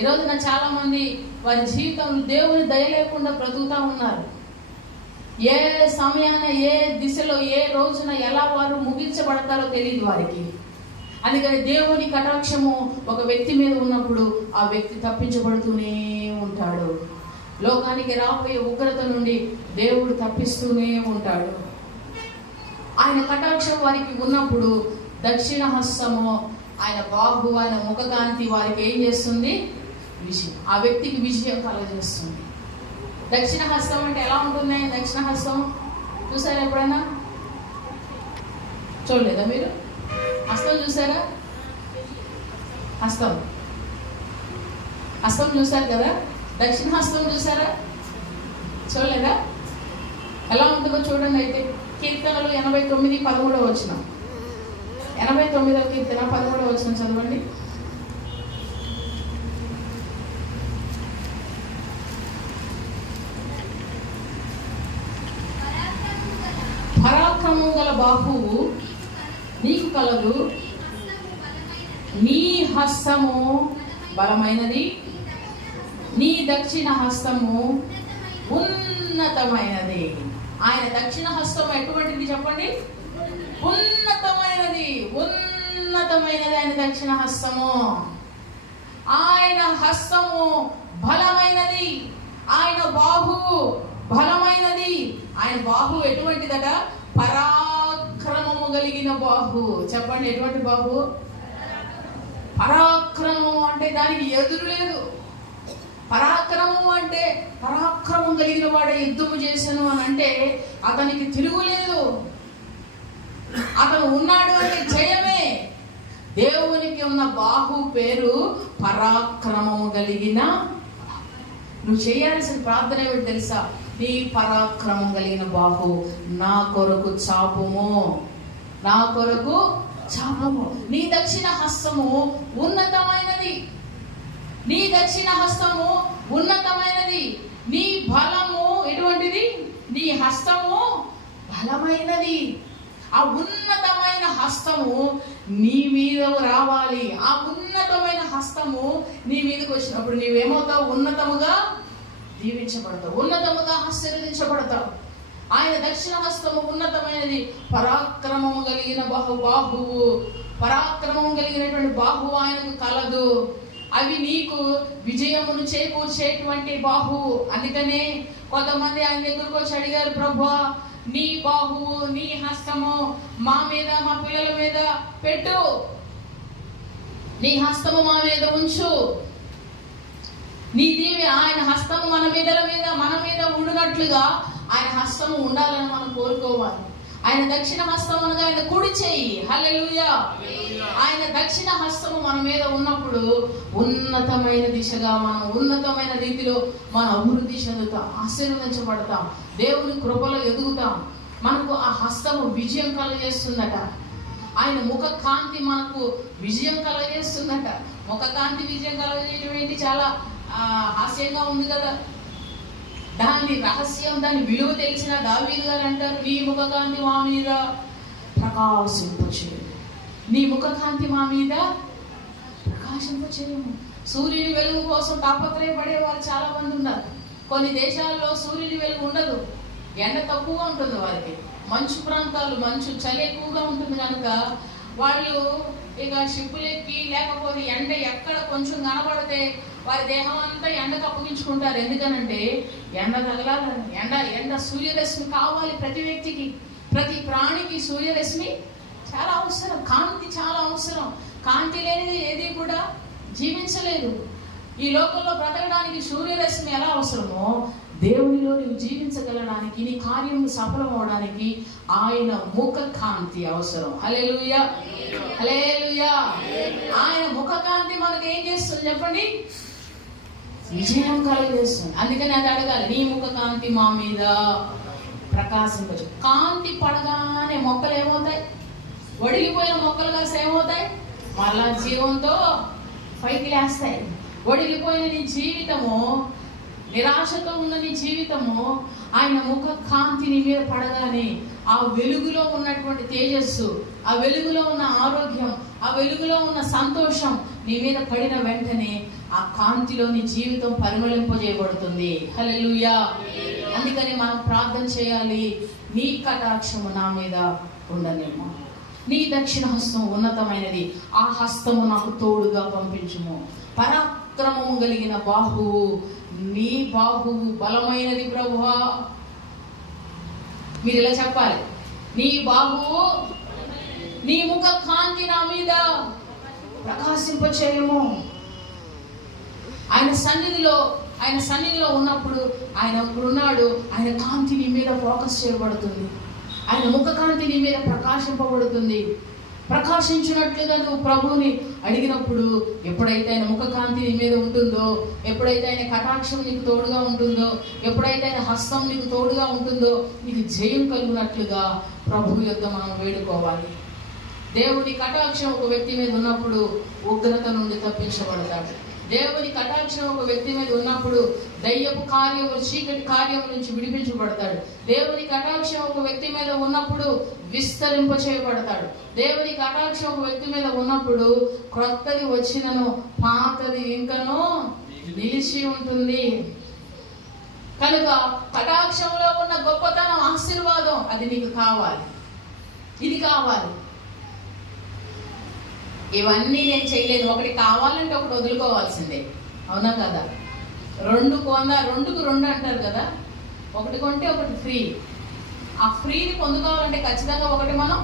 ఈరోజున చాలా మంది వారి జీవితంలో దేవుని దయ లేకుండా బ్రతుకుతా ఉన్నారు. ఏ సమయాన, ఏ దిశలో, ఏ రోజున ఎలా వారు ముగించబడతారో తెలియదు వారికి. అందుకని దేవుని కటాక్షము ఒక వ్యక్తి మీద ఉన్నప్పుడు ఆ వ్యక్తి తప్పించబడుతూనే ఉంటాడు. లోకానికి రాబోయే ఉగ్రత నుండి దేవుడు తప్పిస్తూనే ఉంటాడు. ఆయన కటాక్షం వారికి ఉన్నప్పుడు దక్షిణ హస్తము, ఆయన బాహు, ఆయన ముఖకాంతి వారికి ఏం చేస్తుంది? విజయం. ఆ వ్యక్తికి విజయం కలగజేస్తుంది. దక్షిణ హస్తం అంటే ఎలా ఉంటుంది? దక్షిణ హస్తం చూసారా? ఎప్పుడైనా చూడలేదా మీరు? హస్తం చూసారా? హస్తం చూసారు కదా. దక్షిణ హస్తం చూసారా? చూడలేదా? ఎలా ఉంటుందో చూడండి. అయితే కీర్తనలు 89:13 వచనం, 89వ కీర్తన 13వ వచనం చదవండి. పరాక్రమం గల బాహువు నీకు కలదు, నీ హస్తము బలమైనది, నీ దక్షిణ హస్తము ఉన్నతమైనది. ఆయన దక్షిణ హస్తం ఎటువంటిది చెప్పండి? ఉన్నతమైనది. ఆయన దక్షిణ హస్తము, ఆయన హస్తము బలమైనది, ఆయన బాహువు బలమైనది. ఆయన బాహు ఎటువంటిదట? పరాక్రమము కలిగిన బాహు. చెప్పండి, ఎటువంటి బాహు? పరాక్రమం అంటే దానికి ఎదురు లేదు. పరాక్రమం అంటే పరాక్రమం కలిగిన వాడే యుద్ధము చేశాను అని అంటే అతనికి తిరుగులేదు. అతను ఉన్నాడు అంటే జయమే. దేవునికి ఉన్న బాహు పేరు పరాక్రమము కలిగిన. నువ్వు చేయాల్సిన ప్రార్థన ఏమిటి తెలుసా? నీ పరాక్రమం కలిగిన బాహు నా కొరకు చాపుము, నా కొరకు చాపము. నీ దక్షిణ హస్తము ఉన్నతమైనది, నీ దక్షిణ హస్తము ఉన్నతమైనది. నీ బలము ఎటువంటిది? నీ హస్తము బలమైనది. ఆ ఉన్నతమైన హస్తము నీ మీద రావాలి. ఆ ఉన్నతమైన హస్తము నీ మీదకి వచ్చినప్పుడు నీవేమవుతావు? ఉన్నతముగా దీవించబడతావు, ఉన్నతముగా ఆశీర్వదించబడతావు. ఆయన దక్షిణ హస్తము ఉన్నతమైనది. పరాక్రమము కలిగిన బాహువు, పరాక్రమము కలిగినటువంటి బాహువు ఆయనకు కలదు. అవి నీకు విజయమును చేకూర్చేటువంటి బాహువు. అందుకనే కొంతమంది ఆయన దగ్గరకు వచ్చి అడిగారు, ప్రభువా నీ బాహువు, నీ హస్తము మా మీద, మా పిల్లల మీద పెట్టు, నీ హస్తము మా మీద ఉంచు, నీ దీవెన. ఆయన హస్తము మన మీద ఉండునట్లుగా ఆయన హస్తము ఉండాలని మనం కోరుకోవాలి. ఆయన దక్షిణ హస్తం అనగా ఆయన కుడి చెయ్యి. హల్లెలూయా. ఆయన దక్షిణ హస్తము మన మీద ఉన్నప్పుడు ఉన్నతమైన దిశగా మనం ఉన్నతమైన రీతిలో మనం అభివృద్ధి చెందుతాం, ఆశీర్వదించబడతాం, దేవుని కృపలో ఎదుగుతాం. మనకు ఆ హస్తము విజయం కలగజేస్తుందట. ఆయన ముఖ కాంతి మనకు విజయం కలగజేస్తుందట. ముఖ కాంతి విజయం కలగజేయడం ఏంటి? చాలా హాస్యంగా ఉంది కదా. దాని రహస్యం, దాని విలువ తెలిసిన దావీదు గారు అంటారు, నీ ముఖకాంతి మా మీద ప్రకాశింపచేయము, నీ ముఖకాంతి మా మీద ప్రకాశింపచేయము. సూర్యుని వెలుగు కోసం తాపత్రయపడే వారు చాలా మంది ఉన్నారు. కొన్ని దేశాల్లో సూర్యుని వెలుగు ఉండదు, ఎండ తక్కువగా ఉంటుంది వారికి. మంచు ప్రాంతాలు, మంచు చలి ఎక్కువగా ఉంటుంది కనుక వాళ్ళు ఇక షిప్పులెక్కి లేకపోతే ఎండ ఎక్కడ కొంచెం కనబడితే వారి దేహం అంతా ఎండకు అప్పగించుకుంటారు. ఎందుకనంటే ఎండ తగలాలని, ఎండ సూర్యరశ్మి కావాలి ప్రతి వ్యక్తికి, ప్రతి ప్రాణికి సూర్యరశ్మి చాలా అవసరం, కాంతి చాలా అవసరం. కాంతి లేనిది ఏది కూడా జీవించలేదు. ఈ లోకంలో బ్రతకడానికి సూర్యరశ్మి ఎలా అవసరమో, దేవునిలో నువ్వు జీవించగలడానికి, నీ కార్యం సఫలం అవడానికి ఆయన ముఖ కాంతి అవసరం. హల్లెలూయా, హల్లెలూయా. ఆయన ముఖ కాంతి మనకు ఏం చేస్తుంది చెప్పండి? విజయం కలుగజేస్తుంది. అందుకని అది అడగాలి, నీ ముఖ కాంతి మా మీద ప్రకాశింపచ్చు. కాంతి పడగానే మొక్కలు ఏమవుతాయి? వడిలిపోయిన మొక్కలు కాస్త ఏమవుతాయి? మళ్ళా జీవంతో పైకి లేస్తాయి. వడిలిపోయిన నీ జీవితము, నిరాశతో ఉన్న నీ జీవితము, ఆయన ముఖ కాంతి నీ మీద పడగానే ఆ వెలుగులో ఉన్నటువంటి తేజస్సు, ఆ వెలుగులో ఉన్న ఆరోగ్యం, ఆ వెలుగులో ఉన్న సంతోషం నీ మీద పడిన వెంటనే ఆ కాంతిలో నీ జీవితం పరిమళింపజేయబడుతుంది. హల్లెలూయా. అందుకని మనం ప్రార్థన చేయాలి, నీ కటాక్షము నా మీద ఉండనేమో, నీ దక్షిణ హస్తం ఉన్నతమైనది, ఆ హస్తము నాకు తోడుగా పంపించుము. పరాక్రమము కలిగిన బాహువు, నీ బాహువు బలమైనది ప్రభువా. మీరు ఇలా చెప్పాలి, నీ బాహువు, నీ ముఖ కాంతి నా మీద ప్రకాశింపచేయము. ఆయన సన్నిధిలో ఉన్నప్పుడు ఆయన ఉన్నాడు, ఆయన కాంతి నీ మీద ఫోకస్ చేయబడుతుంది, ఆయన ముఖ కాంతి నీ మీద ప్రకాశింపబడుతుంది. ప్రకాశించినట్లుగా నువ్వు ప్రభువుని అడిగినప్పుడు, ఎప్పుడైతే ఆయన ముఖ కాంతి నీ మీద ఉంటుందో, ఎప్పుడైతే ఆయన కటాక్షం నీకు తోడుగా ఉంటుందో, ఎప్పుడైతే ఆయన హస్తం నీకు తోడుగా ఉంటుందో, నీకు జయం కలుగునట్లుగా ప్రభువు యొద్ద మనం వేడుకోవాలి. దేవుని కటాక్షం ఒక వ్యక్తి మీద ఉన్నప్పుడు ఉగ్రత నుండి తప్పించబడతాడు. దేవుని కటాక్షం ఒక వ్యక్తి మీద ఉన్నప్పుడు దయ్యపు కార్యములు, చీకటి కార్యముల నుంచి విడిపించబడతాడు. దేవుని కటాక్షం ఒక వ్యక్తి మీద ఉన్నప్పుడు విస్తరింప చేయబడతాడు. దేవుని కటాక్షం ఒక వ్యక్తి మీద ఉన్నప్పుడు క్రొత్తది వచ్చినను పాతది ఇంకనూ నిలిచి ఉంటుంది. కనుక కటాక్షంలో ఉన్న గొప్పతనం, ఆశీర్వాదం అది నీకు కావాలి, ఇది కావాలి. ఇవన్నీ నేను చేయలేదు, ఒకటి కావాలంటే ఒకటి వదులుకోవాల్సిందే, అవునా కదా? రెండుకు 2 అంటారు కదా, ఒకటి కొంటే ఒకటి ఫ్రీ. ఆ ఫ్రీని పొందుకోవాలంటే ఖచ్చితంగా ఒకటి మనం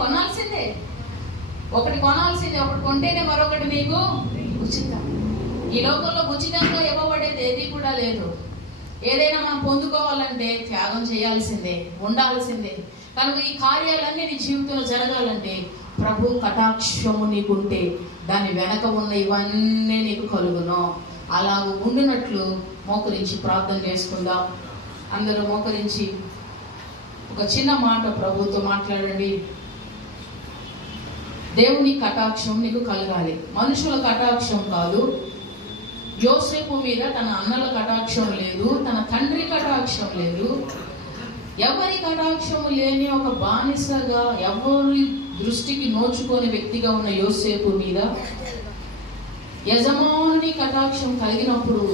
కొనాల్సిందే, ఒకటి కొంటేనే మరొకటి నీకు ఉచితం. ఈ లోకంలో ఉచితంగా ఇవ్వబడేది ఏది కూడా లేదు. ఏదైనా మనం పొందుకోవాలంటే త్యాగం చేయాల్సిందే, ఉండాల్సిందే. కనుక ఈ కార్యాలన్నీ నీ జీవితంలో జరగాలంటే ప్రభు కటాక్షము నీకుంటే దాని వెనక ఉన్న ఇవన్నీ నీకు కలుగును. అలాగ ఉండినట్లు మోకరించి ప్రార్థన చేసుకుందాం. అందరూ మోకరించి ఒక చిన్న మాట ప్రభుతో మాట్లాడండి. దేవుని కటాక్షం నీకు కలగాలి, మనుషుల కటాక్షం కాదు. యోసేపు మీద తన అన్నల కటాక్షం లేదు, తన తండ్రి కటాక్షం లేదు. ఎవరి కటాక్షము లేని ఒక బానిసగా, ఎవరి దృష్టికి నోచుకోని వ్యక్తిగా ఉన్న యోసేపు మీద యజమానుని కటాక్షం కలిగినప్పుడు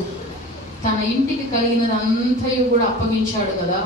తన ఇంటికి కలిగినదంతా కూడా అప్పగించాడు కదా.